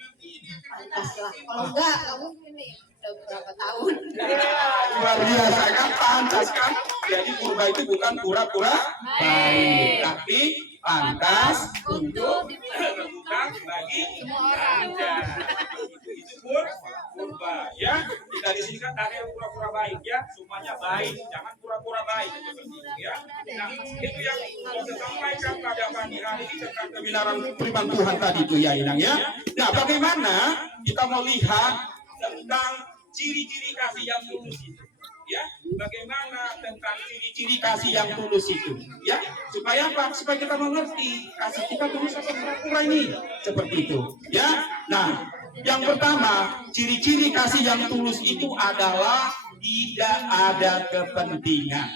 Pantas lah. Kalau enggak, kamu ini udah berapa tahun? Luar biasa kan, pantas kan? Jadi purba itu bukan pura-pura baik, tapi pantas untuk rebutan bagi Anda. Itu purba ya. Kita di sini kan ada yang pura-pura baik ya, semuanya baik, jangan pura-pura baik seperti itu ya. Nah, itu yang mau saya sampaikan pada pagi hari ini tentang kebenaran firman Tuhan tadi itu ya Inang ya. Nah, bagaimana kita mau lihat tentang ciri-ciri kasih yang tulus itu ya, bagaimana tentang ciri-ciri kasih yang tulus itu ya, supaya apa? Supaya kita mengerti kasih kita tulus atau pura-pura ini seperti itu ya. Nah, yang pertama ciri-ciri kasih yang tulus itu adalah tidak ada kepentingan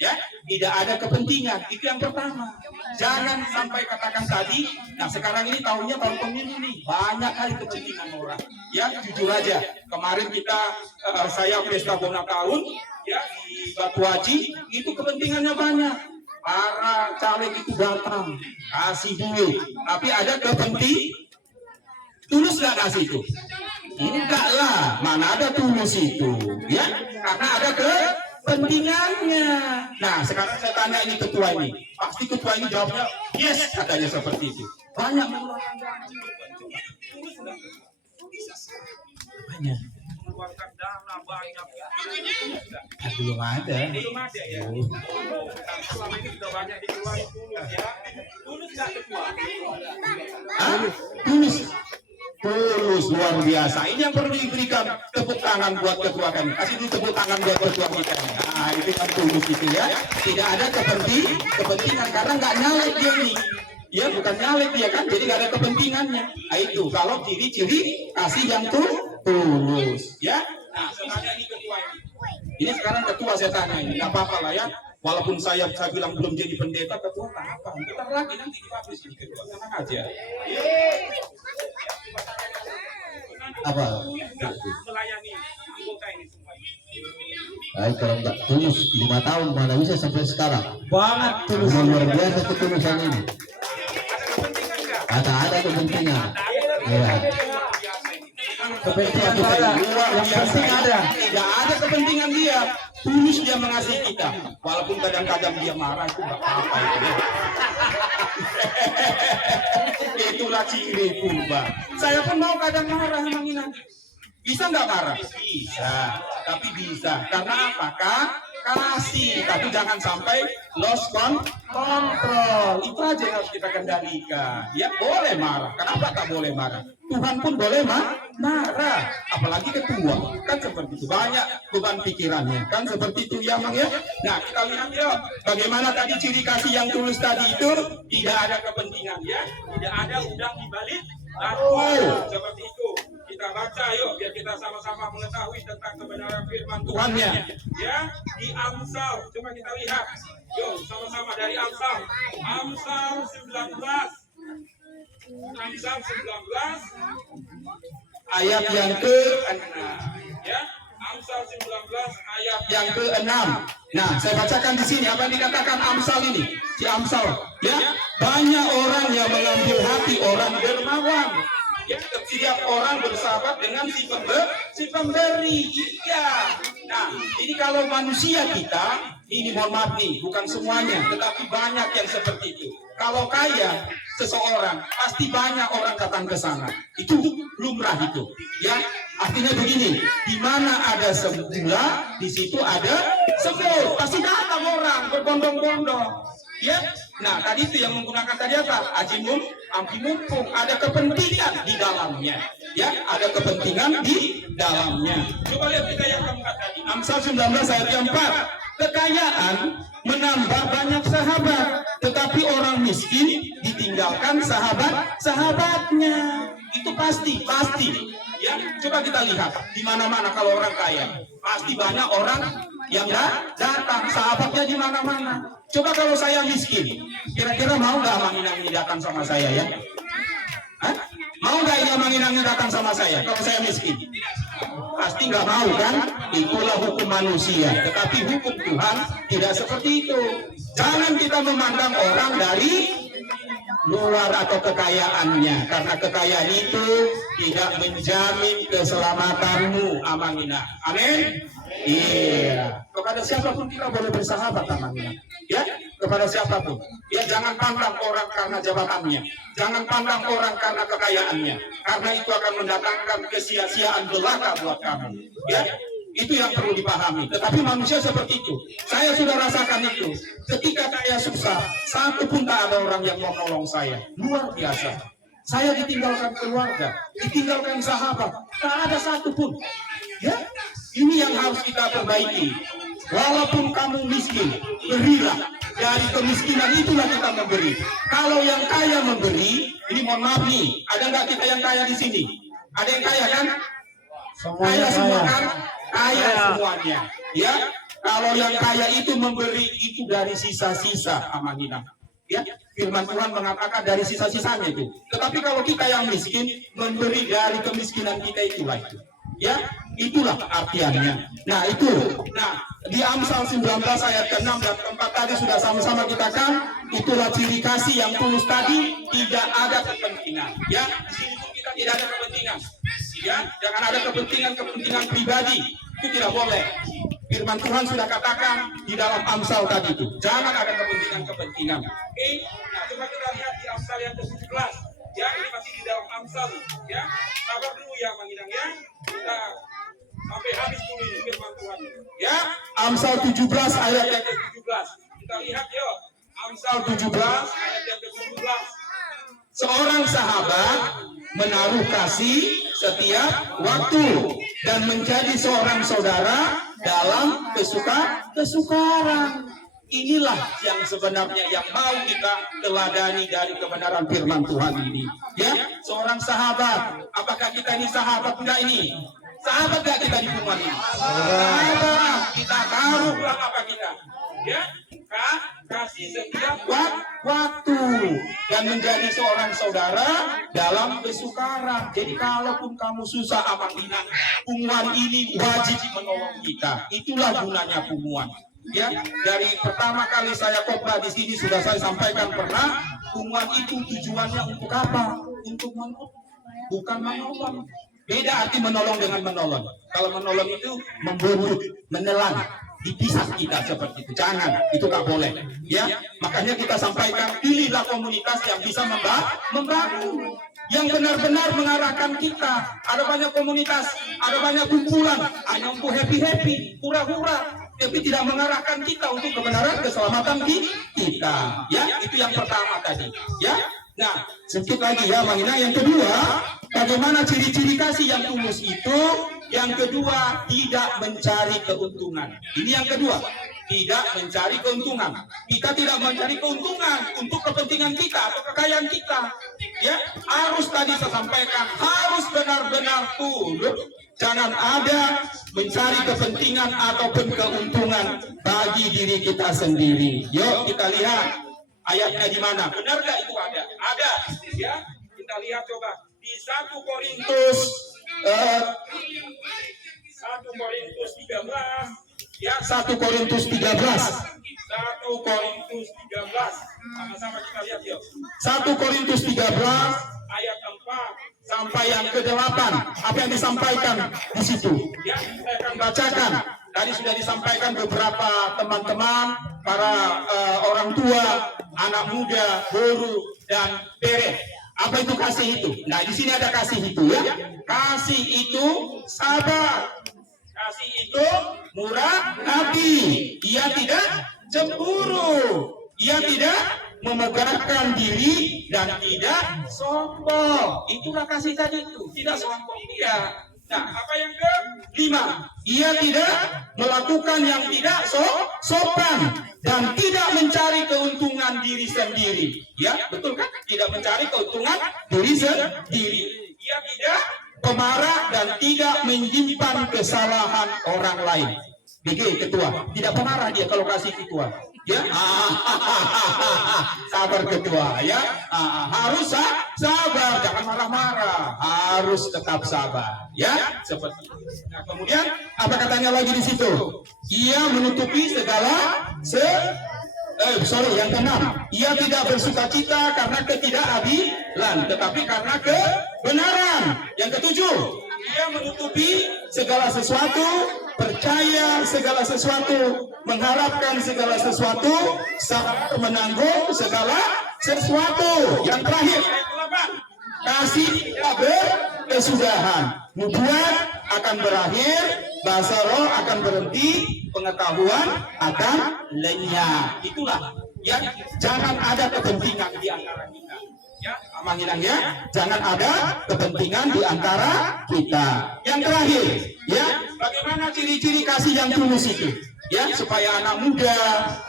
ya, tidak ada kepentingan, itu yang pertama. Jangan sampai katakan tadi, nah sekarang ini tahunnya tahun pemilu nih, banyak kali kepentingan orang ya. Jujur aja, kemarin kita saya pesta bona tahun ya di Batu Haji, itu kepentingannya banyak. Para caleg itu datang kasih duit, tapi ada kepentingan. Tulus nggak kasih itu? Enggak lah, mana ada tulus itu ya, karena ada kepentingannya. Nah sekarang saya tanya ini ketua ini, pasti ketua ini jawabnya yes katanya seperti itu. Banyak mengeluarkan dana. Tulus nggak? Banyak. Mengeluarkan dana banyak. Belum ada. Belum ada ya. Selama ini sudah banyak dikeluarin tulus ya. Tulus nggak ketua? Tulus. Tulus luar biasa. Ini yang perlu diberikan tepuk tangan buat ketua kami. Kasih dulu tepuk tangan buat ketua kita. Nah, itu kan tulus itu ya. Tidak ada kepentingan karena nggak nyalek dia nih. Ya bukan nyalek dia kan, jadi nggak ada kepentingannya. Nah, itu kalau ciri-ciri kasih yang tulus ya. Nah, sekarang ini ketua ini. Ini sekarang ketua saya tanya ini, nggak apa-apa lah ya. Walaupun saya bilang belum jadi pendeta, ketua tak apa. Bentar lagi nanti dipublish ini ketua, tenang aja. Apa? Melayani anggota ini semua. Baik, kalau nggak tulus 5 tahun mana bisa sampai sekarang? Banget tulus. Luar biasa ketulusan ini. Ada kepentingan. Ya. Kepentingan ada. Yang penting ada. Tidak ada kepentingan dia. Tulus dia mengasihi kita. Walaupun kadang-kadang dia marah itu nggak apa-apa. Itulah ciri purba. Saya pun mau kadang marah emang ini. Bisa nggak marah? Bisa. Tapi bisa. Karena apakah? Kasih. Tapi jangan sampai lost control. Itu aja yang harus kita kendalikan. Ya boleh marah. Kenapa tak boleh marah? Tuhan pun boleh marah. Apalagi ketua. Kan seperti itu. Banyak beban pikirannya. Kan seperti itu ya Mang ya. Nah kita lihat ya. Bagaimana tadi ciri kasih yang tulus tadi itu. Tidak ada kepentingan ya. Tidak ada udang di balik batu. Seperti itu. Kita baca yuk biar kita sama-sama mengetahui tentang kebenaran firman Tuhannya ya. Di Amsal coba kita lihat yuk sama-sama dari Amsal 19 ayat yang ke-6 ya. Amsal 19 ayat yang ke-6. Nah, saya bacakan di sini apa yang dikatakan Amsal ini. Si Amsal ya, banyak orang yang mengambil hati orang dermawan. Ya, setiap orang bersahabat dengan si pemberi. Iya. Nah, ini kalau manusia kita, ini mohon maaf nih, bukan semuanya, tetapi banyak yang seperti itu. Kalau kaya seseorang, pasti banyak orang datang ke sana. Itu lumrah itu. Ya, Artinya begini, di mana ada semula, di situ ada semut. Pasti datang orang berbondong-bondong. Ya, nah tadi itu yang menggunakan tadi apa? Ajimum, ampi mumpung. Ada kepentingan di dalamnya. Ya, ada kepentingan di dalamnya. Coba lihat kita yang keempat tadi. Amsal 19 ayat yang 4. Kekayaan menambah banyak sahabat, tetapi orang miskin ditinggalkan sahabatnya. Itu pasti. Ya, coba kita lihat di mana-mana kalau orang kaya, pasti banyak orang yang datang, sahabatnya di mana-mana. Coba kalau saya miskin, kira-kira mau nggak Mang Inang ini datang sama saya ya? Hah? Mau nggak ini Mang Inang ini datang sama saya kalau saya miskin? Pasti nggak mau kan? Itulah hukum manusia. Tetapi hukum Tuhan tidak seperti itu. Jangan kita memandang orang dari luar atau kekayaannya, karena kekayaan itu tidak menjamin keselamatanmu, Amangina. Amin. Iya. Kepada siapapun kita boleh bersahabat, Amangina. Ya, kepada siapapun. Ya, jangan pandang orang karena jabatannya, jangan pandang orang karena kekayaannya, karena itu akan mendatangkan kesia-siaan belaka buat kamu. Ya. Itu yang perlu dipahami. Tetapi manusia seperti itu. Saya sudah rasakan itu. Ketika saya susah, satu pun tak ada orang yang mau menolong saya. Luar biasa. Saya ditinggalkan keluarga, ditinggalkan sahabat, tak ada satu pun. Ya, ini yang harus kita perbaiki. Walaupun kamu miskin, berilah. Dari kemiskinan itulah kita memberi. Kalau yang kaya memberi, ini mohon maaf nih, ada nggak kita yang kaya di sini? Ada yang kaya kan? Kaya semua kan? Kaya semuanya, ya. Kalau yang kaya itu memberi itu dari sisa-sisa, Amangina. Ya, firman Tuhan mengatakan dari sisa-sisanya itu. Tetapi kalau kita yang miskin memberi dari kemiskinan kita itulah itu. Ya, itulah artiannya. Nah, itu. Nah, di Amsal 19 ayat ke-6 dan ke-4 tadi sudah sama-sama kita kan, itulah ciri kasih yang tulus tadi, tidak ada kepentingan. Ya, di sini pun kita tidak ada kepentingan. Ya, jangan ada kepentingan pribadi, itu tidak boleh. Firman Tuhan sudah katakan di dalam Amsal tadi itu, jangan ada kepentingan. Oke, nah coba kita lihat di Amsal yang ke-17. Ya, ini masih di dalam Amsal. Ya, sabar dulu ya, Mang Inang ya. Kita sampai habis dulu ini firman Tuhan. Ya, Amsal 17 ayat yang ke-17. Kita lihat yuk. Amsal 17 ayat yang ke-17. Seorang sahabat menaruh kasih setiap waktu dan menjadi seorang saudara dalam kesukaran. Inilah yang sebenarnya yang mau kita teladani dari kebenaran firman Tuhan ini. Ya, seorang sahabat. Apakah kita ini sahabat enggak ini? Sahabat enggak kita di rumah ini? Sahabat. Kita taruh apa kita? Ya, kasih setiap waktu dan menjadi seorang saudara dalam kesukaran. Jadi kalaupun kamu susah, Amangina, Pungwan ini wajib menolong kita. Itulah gunanya Pungwan. Ya, dari pertama kali saya khotbah di sini sudah saya sampaikan pernah, Pungwan itu tujuannya untuk apa? Untuk menolong, bukan menolong. Beda arti menolong dengan menolong. Kalau menolong itu memburu, menelan. Dipisah kita seperti itu, jangan, itu tak boleh. Ya, makanya kita sampaikan, pilihlah komunitas yang bisa membangun, yang benar-benar mengarahkan kita. Ada banyak komunitas, ada banyak kumpulan hanya untuk happy, hura-hura, tapi tidak mengarahkan kita untuk kebenaran keselamatan kita. Ya, itu yang pertama tadi. Ya, nah sedikit lagi ya, Mang Inang. Yang kedua, bagaimana ciri-ciri kasih yang tulus itu? Yang kedua, tidak mencari keuntungan. Ini yang kedua, tidak mencari keuntungan. Kita tidak mencari keuntungan untuk kepentingan kita atau kekayaan kita. Ya, harus tadi saya sampaikan, harus benar-benar tulus. Jangan ada mencari kepentingan ataupun keuntungan bagi diri kita sendiri. Yuk kita lihat ayatnya di mana. Benar nggak itu ada? Ada. Ya, kita lihat coba di 1 Korintus 13. Ya, 1 Korintus 13. Sama-sama kita lihat yuk. 1 Korintus 13 ayat 4 sampai yang ke-8. Apa yang disampaikan di situ? Ya, saya akan bacakan. Tadi sudah disampaikan beberapa teman-teman, para orang tua, anak muda, guru, dan pere. Apa itu kasih itu? Nah, di sini ada kasih itu ya. Kasih itu sabar. Kasih itu murah hati. Ia tidak cemburu. Ia tidak memegahkan diri dan tidak sombong. Itulah kasih tadi itu. Tidak sombong dia. Nah, apa yang kelima? Ia tidak melakukan yang tidak sopan dan tidak mencari keuntungan diri sendiri. Ya, betul kan? Tidak mencari keuntungan diri sendiri. Ia tidak pemarah dan tidak menyimpan kesalahan orang lain. BG ketua, tidak pemarah dia kalau kasih ketua. Ya, sabar ketua ya. Harus sabar, jangan marah-marah. Harus tetap sabar ya. Seperti itu. Nah, kemudian apa katanya lagi di situ? Ia menutupi segala yang keenam, ia tidak bersukacita karena ketidakadilan, tetapi karena kebenaran. Yang ketujuh, ia menutupi segala sesuatu, percaya segala sesuatu, mengharapkan segala sesuatu, sabar menanggung segala sesuatu. Yang terakhir, kasih tidak berkesudahan. Nubuat akan berakhir, bahasa roh akan berhenti, pengetahuan akan lenyap. Itulah ya, jangan ada kepentingan di antara kita. Ya, amangilang ya, jangan ada kepentingan di antara kita. Yang terakhir, ya, bagaimana ciri-ciri kasih yang tulus itu? Ya, supaya anak muda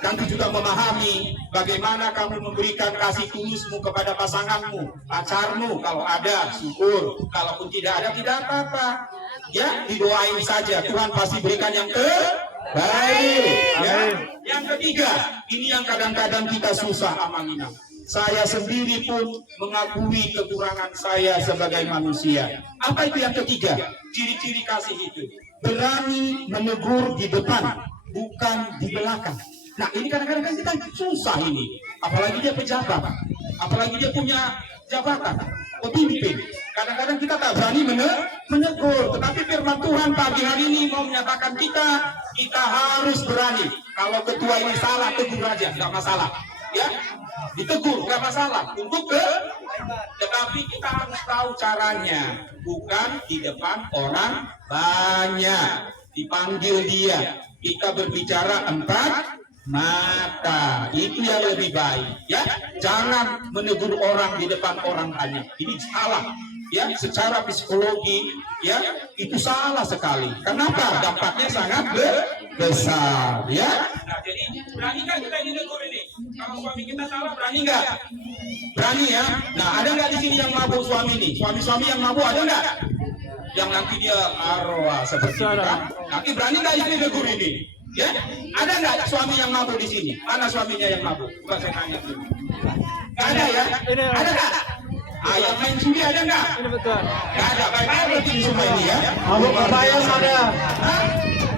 nanti juga memahami bagaimana kamu memberikan kasih tulusmu kepada pasanganmu, pacarmu. Kalau ada, syukur. Kalaupun tidak ada, tidak apa-apa. Ya, didoain saja. Tuhan pasti berikan yang terbaik. Ya. Yang ketiga, ini yang kadang-kadang kita susah amanginang. Saya sendiri pun mengakui kekurangan saya sebagai manusia. Apa itu yang ketiga? Ciri-ciri kasih itu. Berani menegur di depan, bukan di belakang. Nah, ini kadang-kadang kan kita susah ini. Apalagi dia pejabat, apalagi dia punya jabatan, pemimpin. Kadang-kadang kita tak berani menegur. Tetapi firman Tuhan pagi hari ini mau menyatakan kita harus berani. Kalau ketua ini salah, tegur aja, nggak masalah. Ya, ditegur, nggak masalah. Tetapi kita harus tahu caranya, bukan di depan orang banyak. Dipanggil dia, kita berbicara empat mata, itu yang lebih baik. Ya, jangan menegur orang di depan orang banyak. Ini salah. Ya, secara psikologi, ya, itu salah sekali. Kenapa? Dampaknya sangat besar. Ya. Nah, jadi berani nggak kita ditegur ini? Kalau suami kita salah, berani nggak? Berani ya. Nah, ada nggak di sini yang mabuk suami ini? Suami-suami yang mabuk ada nggak? Yang nanti dia arwah seperti itu. Nanti berani nggak istri tegur ini? Ya, ada nggak suami yang mabuk di sini? Mana suaminya yang mabuk? Coba saya tanya dulu. Nggak ada ya? Ada nggak? Yang main judi ada nggak? Ini betul. Nggak ada. Baik-baik berarti semua ini ya. Mabuk kepayang ada.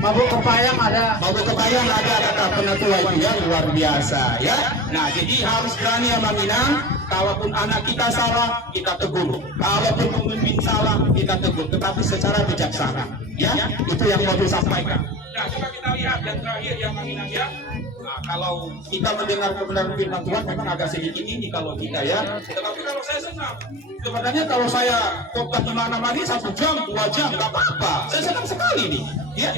Mabuk kepayang ada. Mabuk kepayang ada kata penatua itu ya, luar biasa ya. Nah, jadi harus berani ya Minang. Kalaupun anak kita salah, kita tegur. Kalaupun pemimpin salah, kita tegur. Tetapi secara bijaksana. Ya, itu yang mau disampaikan. Nah, coba kita lihat yang terakhir yang Minang ya. Nah, kalau kita mendengar kebenaran firman Tuhan memang agak sedikit ini kalau kita ya. Tetapi kalau saya senang. Sebenarnya kalau saya khotbah di mana-mana 1 jam, 2 jam, nggak apa-apa. Saya senang sekali nih. Ya,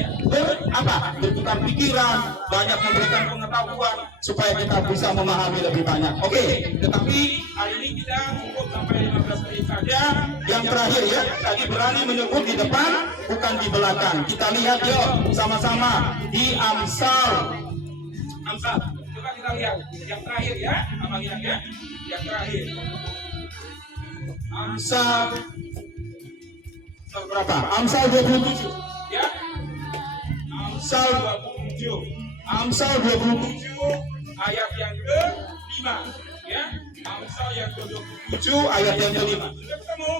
bertukar pikiran, banyak memberikan pengetahuan supaya kita bisa memahami lebih banyak. Oke, tetapi hari ini kita cukup sampai 15 menit saja. Yang terakhir ya, tadi berani menyebut di depan, bukan di belakang. Kita lihat yuk sama-sama di Amsal. Coba kita lihat yang terakhir ya, apa ya? Yang terakhir. Amsal berapa? Amsal 27 ya. Amsal 27 ayat yang ke-5 ya. Amsal yang ke-27 ayat yang ke-5. Sudah ketemu?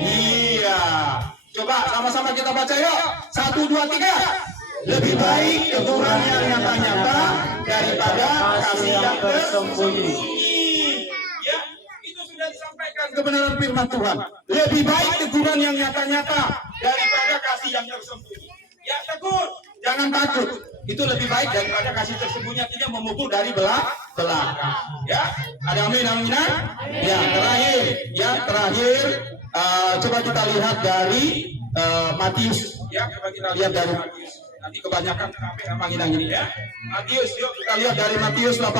Iya. Coba sama-sama kita baca yuk. 1, 2, 3. Lebih baik teguran yang nyata-nyata daripada kasih yang tersembunyi. Ya, itu sudah disampaikan kebenaran firman Tuhan. Lebih baik teguran yang nyata-nyata daripada kasih yang tersembunyi. Ya, tegur. Jangan takut. Itu lebih baik daripada kasih tersembunyi artinya memukul dari belakang. Ya, ada amin. Ya, terakhir coba kita lihat dari Matius. Ya, coba kita lihat dari Matius. Nanti kebanyakan kamera ini ya. Matius, yuk kita lihat dari Matius 18.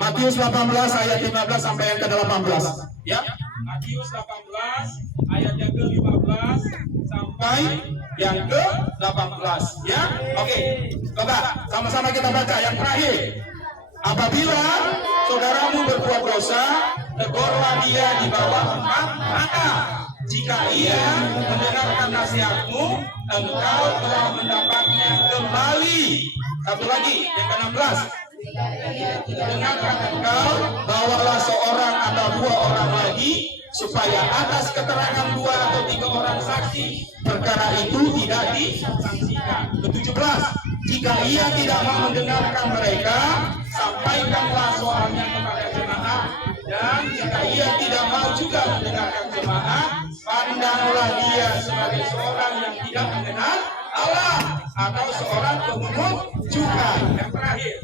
Matius 18 ayat 15 sampai yang ke-18. Ya, Matius 18 ayat yang ke-15 sampai yang ke-18. Ya, oke. Coba sama-sama kita baca yang terakhir. Apabila saudaramu berbuat dosa, tegurlah dia di bawah 4 mata. Jika ia mendengarkan nasihatmu, engkau telah mendapatnya kembali. Satu lagi, yang ke-16. Dengarkan engkau, bawalah seorang atau 2 orang lagi, supaya atas keterangan 2 atau 3 orang saksi, perkara itu tidak disangsikan. Ke-17. Jika ia tidak mau mendengarkan mereka, sampaikanlah soalnya kepada jemaat. Dan jika ia tidak mau juga mendengarkan jemaat, pandanglah dia sebagai seorang yang tidak mengenal Allah atau seorang pemungut cukai. Yang terakhir,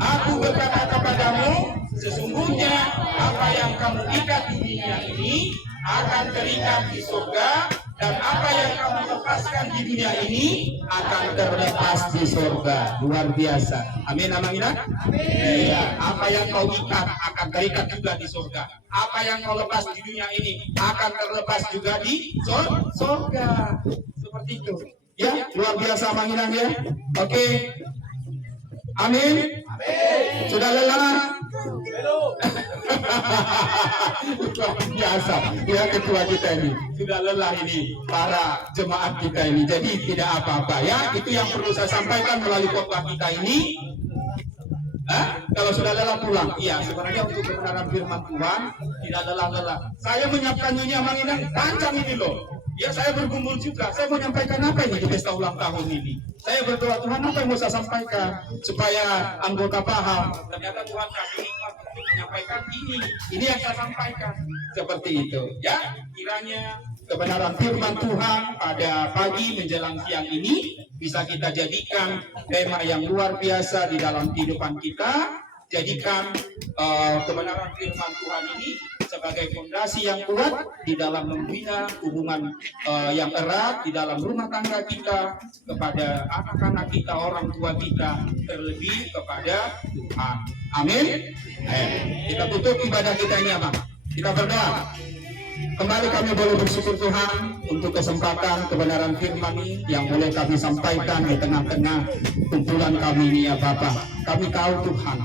aku berkata kepadamu, sesungguhnya apa yang kamu ikat di dunia ini akan terikat di surga, dan apa yang kamu lepaskan di dunia ini akan terlepas di surga. Luar biasa. Amin. Iya. Apa yang kau ikat akan terikat juga di surga. Apa yang kau lepas di dunia ini akan terlepas juga di surga. Seperti itu. Ya, luar biasa manginan ya. Oke. Amin. Sudah lelah? Luar biasa. Ya, ketua kita ini sudah lelah ini, para jemaat kita ini. Jadi tidak apa-apa ya. Itu yang perlu saya sampaikan melalui khotbah kita ini. Kalau sudah lelah pulang. Iya, sebenarnya untuk kebenaran firman Tuhan tidak lelah-lelah. Saya menyiapkan Nyonya Manginang panjang ini loh. Ya, saya bergumul juga. Saya mau menyampaikan apa ini di pesta ulang tahun ini? Saya berdoa, Tuhan apa yang mau saya sampaikan supaya anggota paham. Ternyata Tuhan kasih hikmat untuk menyampaikan ini. Ini yang saya sampaikan. Seperti itu. Ya, kiranya kebenaran firman Tuhan pada pagi menjelang siang ini bisa kita jadikan tema yang luar biasa di dalam kehidupan kita. Jadikan kebenaran firman Tuhan ini sebagai fondasi yang kuat di dalam membina hubungan yang erat di dalam rumah tangga kita, kepada anak-anak kita, orang tua kita, terlebih kepada Tuhan. Amin. Kita tutup ibadah kita ini apa? Kita berdoa. Kembali kami boleh bersyukur Tuhan untuk kesempatan kebenaran firman ini yang boleh kami sampaikan di tengah-tengah kumpulan kami ini ya Bapak. Kami tahu Tuhan,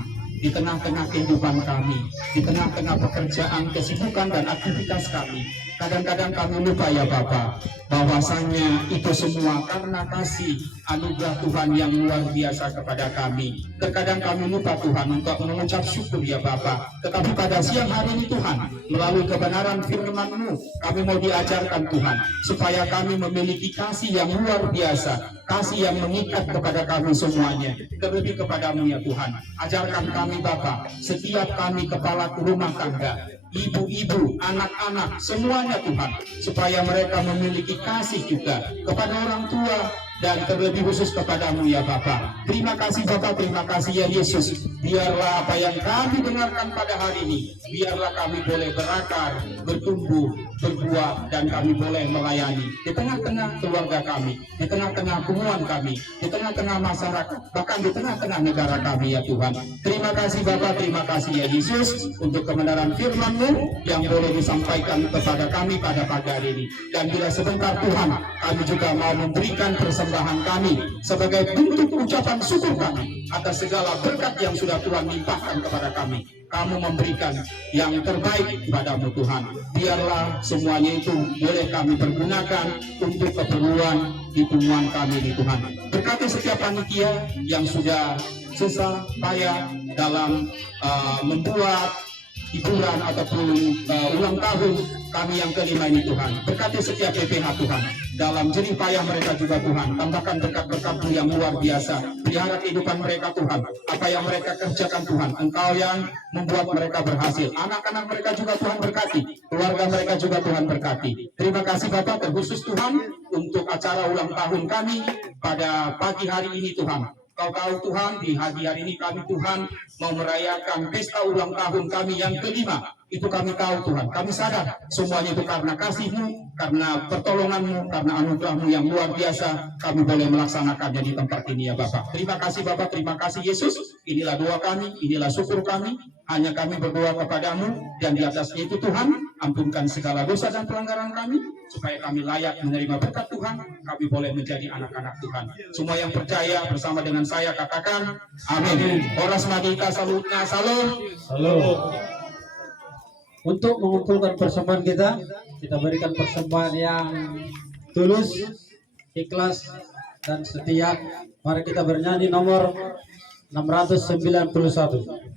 di tengah-tengah kehidupan kami, di tengah-tengah pekerjaan, kesibukan dan aktivitas kami, kadang-kadang kami lupa ya Bapak, bahwasanya itu semua karena kasih anugerah Tuhan yang luar biasa kepada kami. Terkadang kami lupa Tuhan untuk mengucap syukur ya Bapak. Tetapi pada siang hari ini Tuhan, melalui kebenaran firman-Mu, kami mau diajarkan Tuhan, supaya kami memiliki kasih yang luar biasa, kasih yang mengikat kepada kami semuanya, terlebih kepadamu ya Tuhan. Ajarkan kami Bapak, setiap kami kepala rumah tangga, ibu-ibu, anak-anak, semuanya Tuhan, supaya mereka memiliki kasih juga kepada orang tua dan terlebih khusus kepadamu ya Bapak. Terima kasih Bapak, terima kasih ya Yesus. Biarlah apa yang kami dengarkan pada hari ini, biarlah kami boleh berakar, bertumbuh, berbuah, dan kami boleh melayani di tengah-tengah keluarga kami, di tengah-tengah hubungan kami, di tengah-tengah masyarakat, bahkan di tengah-tengah negara kami ya Tuhan. Terima kasih Bapak, terima kasih ya Yesus untuk kebenaran firman-Mu yang boleh disampaikan kepada kami pada pagi hari ini. Dan bila sebentar Tuhan, kami juga mau memberikan persembahan kami sebagai bentuk ucapan syukur kami atas segala berkat yang sudah Tuhan limpahkan kepada kami. Kamu memberikan yang terbaik kepadamu Tuhan. Biarlah semuanya itu boleh kami pergunakan untuk keperluan hubungan kami di Tuhan. Berkati setiap panitia yang sudah susah payah dalam membuat hiburan ataupun ulang tahun kami yang kelima ini Tuhan. Berkati setiap PPH Tuhan. dalam jerih payah mereka juga Tuhan. Tambahkan berkat-berkat-Mu yang luar biasa. Pelihara kehidupan mereka Tuhan. Apa yang mereka kerjakan Tuhan, Engkau yang membuat mereka berhasil. Anak-anak mereka juga Tuhan berkati. Keluarga mereka juga Tuhan berkati. Terima kasih Bapak, terkhusus Tuhan untuk acara ulang tahun kami pada pagi hari ini Tuhan. Kau tahu Tuhan, di pagi hari ini kami Tuhan mau merayakan pesta ulang tahun kami yang kelima. Itu kami tahu Tuhan, kami sadar semuanya itu karena kasih-Mu, karena pertolongan-Mu, karena anugerah-Mu yang luar biasa. Kami boleh melaksanakannya di tempat ini ya Bapak. Terima kasih Bapak, terima kasih Yesus. Inilah doa kami, inilah syukur kami. Hanya kami berdoa kepada-Mu, dan di atasnya itu Tuhan, ampunkan segala dosa dan pelanggaran kami, supaya kami layak menerima berkat Tuhan. Kami boleh menjadi anak-anak Tuhan. Semua yang percaya bersama dengan saya katakan amin. Horas Madita salutna salam. Halo. Untuk mengumpulkan persembahan kita berikan persembahan yang tulus, ikhlas, dan setia. Mari kita bernyanyi nomor 691.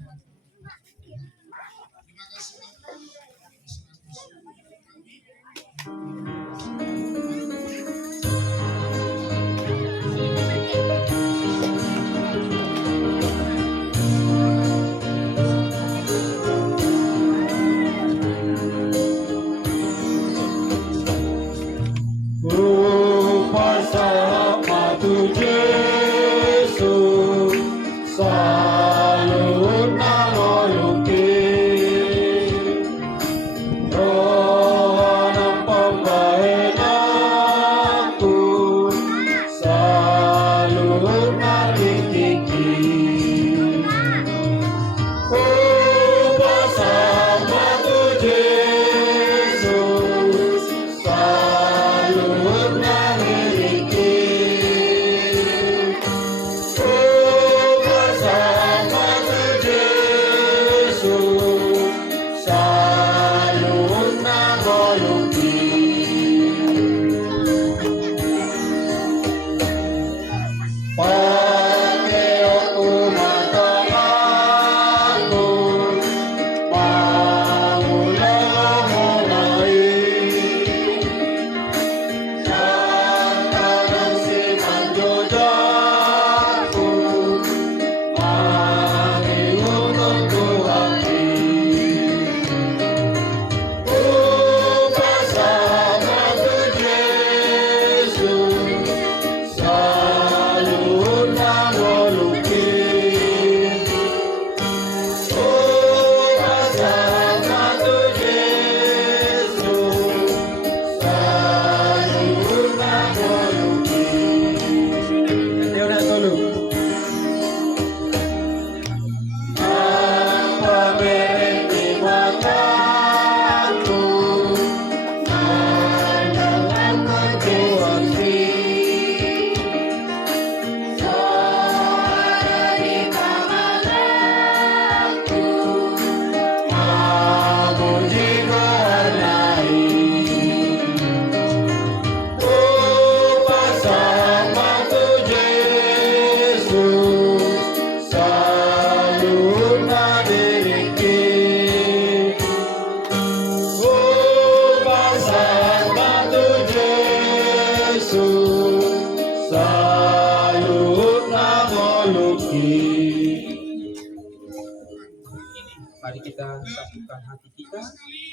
Mari kita satukan hati kita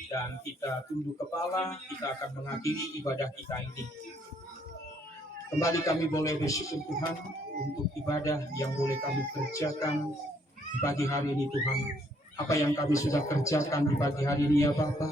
dan kita tunduk kepala. Kita akan mengakhiri ibadah kita ini. Kembali kami boleh bersyukur Tuhan untuk ibadah yang boleh kami kerjakan di pagi hari ini Tuhan. Apa yang kami sudah kerjakan di pagi hari ini ya Bapa,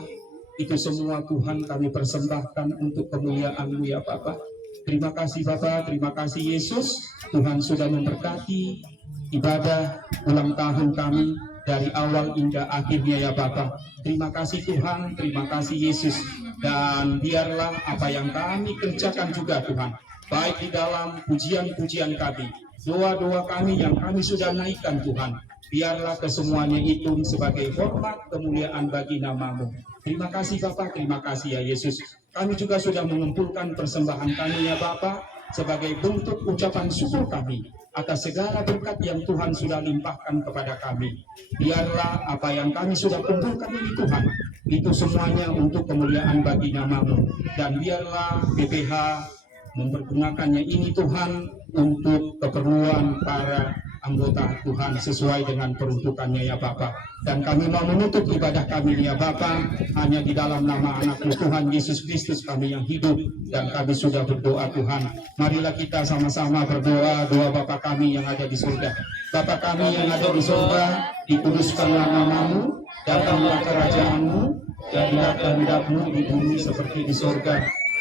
itu semua Tuhan kami persembahkan untuk kemuliaan-Mu ya Bapa. Terima kasih Bapa, terima kasih Yesus. Tuhan sudah memberkati ibadah ulang tahun kami dari awal hingga akhirnya ya Bapa. Terima kasih Tuhan, terima kasih Yesus. Dan biarlah apa yang kami kerjakan juga Tuhan, baik di dalam pujian-pujian kami, doa-doa kami yang kami sudah naikkan Tuhan, biarlah kesemuanya itu sebagai hormat kemuliaan bagi nama-Mu. Terima kasih Bapa, terima kasih ya Yesus. Kami juga sudah mengumpulkan persembahan kami ya Bapa, sebagai bentuk ucapan syukur kami atas segala berkat yang Tuhan sudah limpahkan kepada kami. Biarlah apa yang kami sudah kumpulkan ini Tuhan, itu semuanya untuk kemuliaan bagi nama-Mu. Dan biarlah BPH mempergunakannya ini Tuhan untuk keperluan para anggota Tuhan sesuai dengan peruntukannya ya Bapa. Dan kami mau menutup ibadah kami ya Bapa hanya di dalam nama anak-Mu Tuhan Yesus Kristus kami yang hidup, dan kami sudah berdoa Tuhan. Marilah kita sama-sama berdoa, doa Bapa kami yang ada di surga. Bapa kami yang ada di surga, dikuduskanlah nama-Mu, datanglah kerajaan-Mu, jadilah kehendak-Mu di bumi seperti di surga.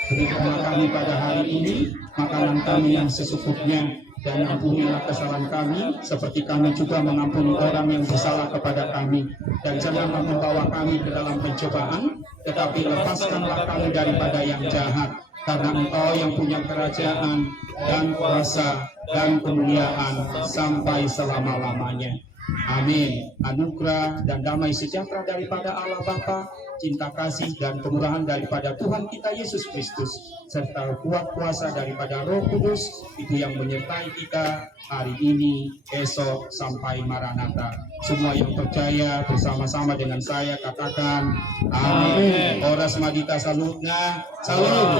Berikanlah kami pada hari ini makanan kami yang sesukupnya, dan ampunilah kesalahan kami seperti kami juga mengampuni orang yang bersalah kepada kami. Dan janganlah membawa kami ke dalam pencobaan, tetapi lepaskanlah kami daripada yang jahat. Karena Engkau yang punya kerajaan dan kuasa dan kemuliaan sampai selama-lamanya. Amin. Anugerah dan damai sejahtera daripada Allah Bapa, cinta kasih dan kemurahan daripada Tuhan kita Yesus Kristus, serta kuat kuasa daripada Roh Kudus itu yang menyertai kita hari ini, esok sampai Maranatha. Semua yang percaya bersama-sama dengan saya katakan amin. Oras Madita Salutna. Salut.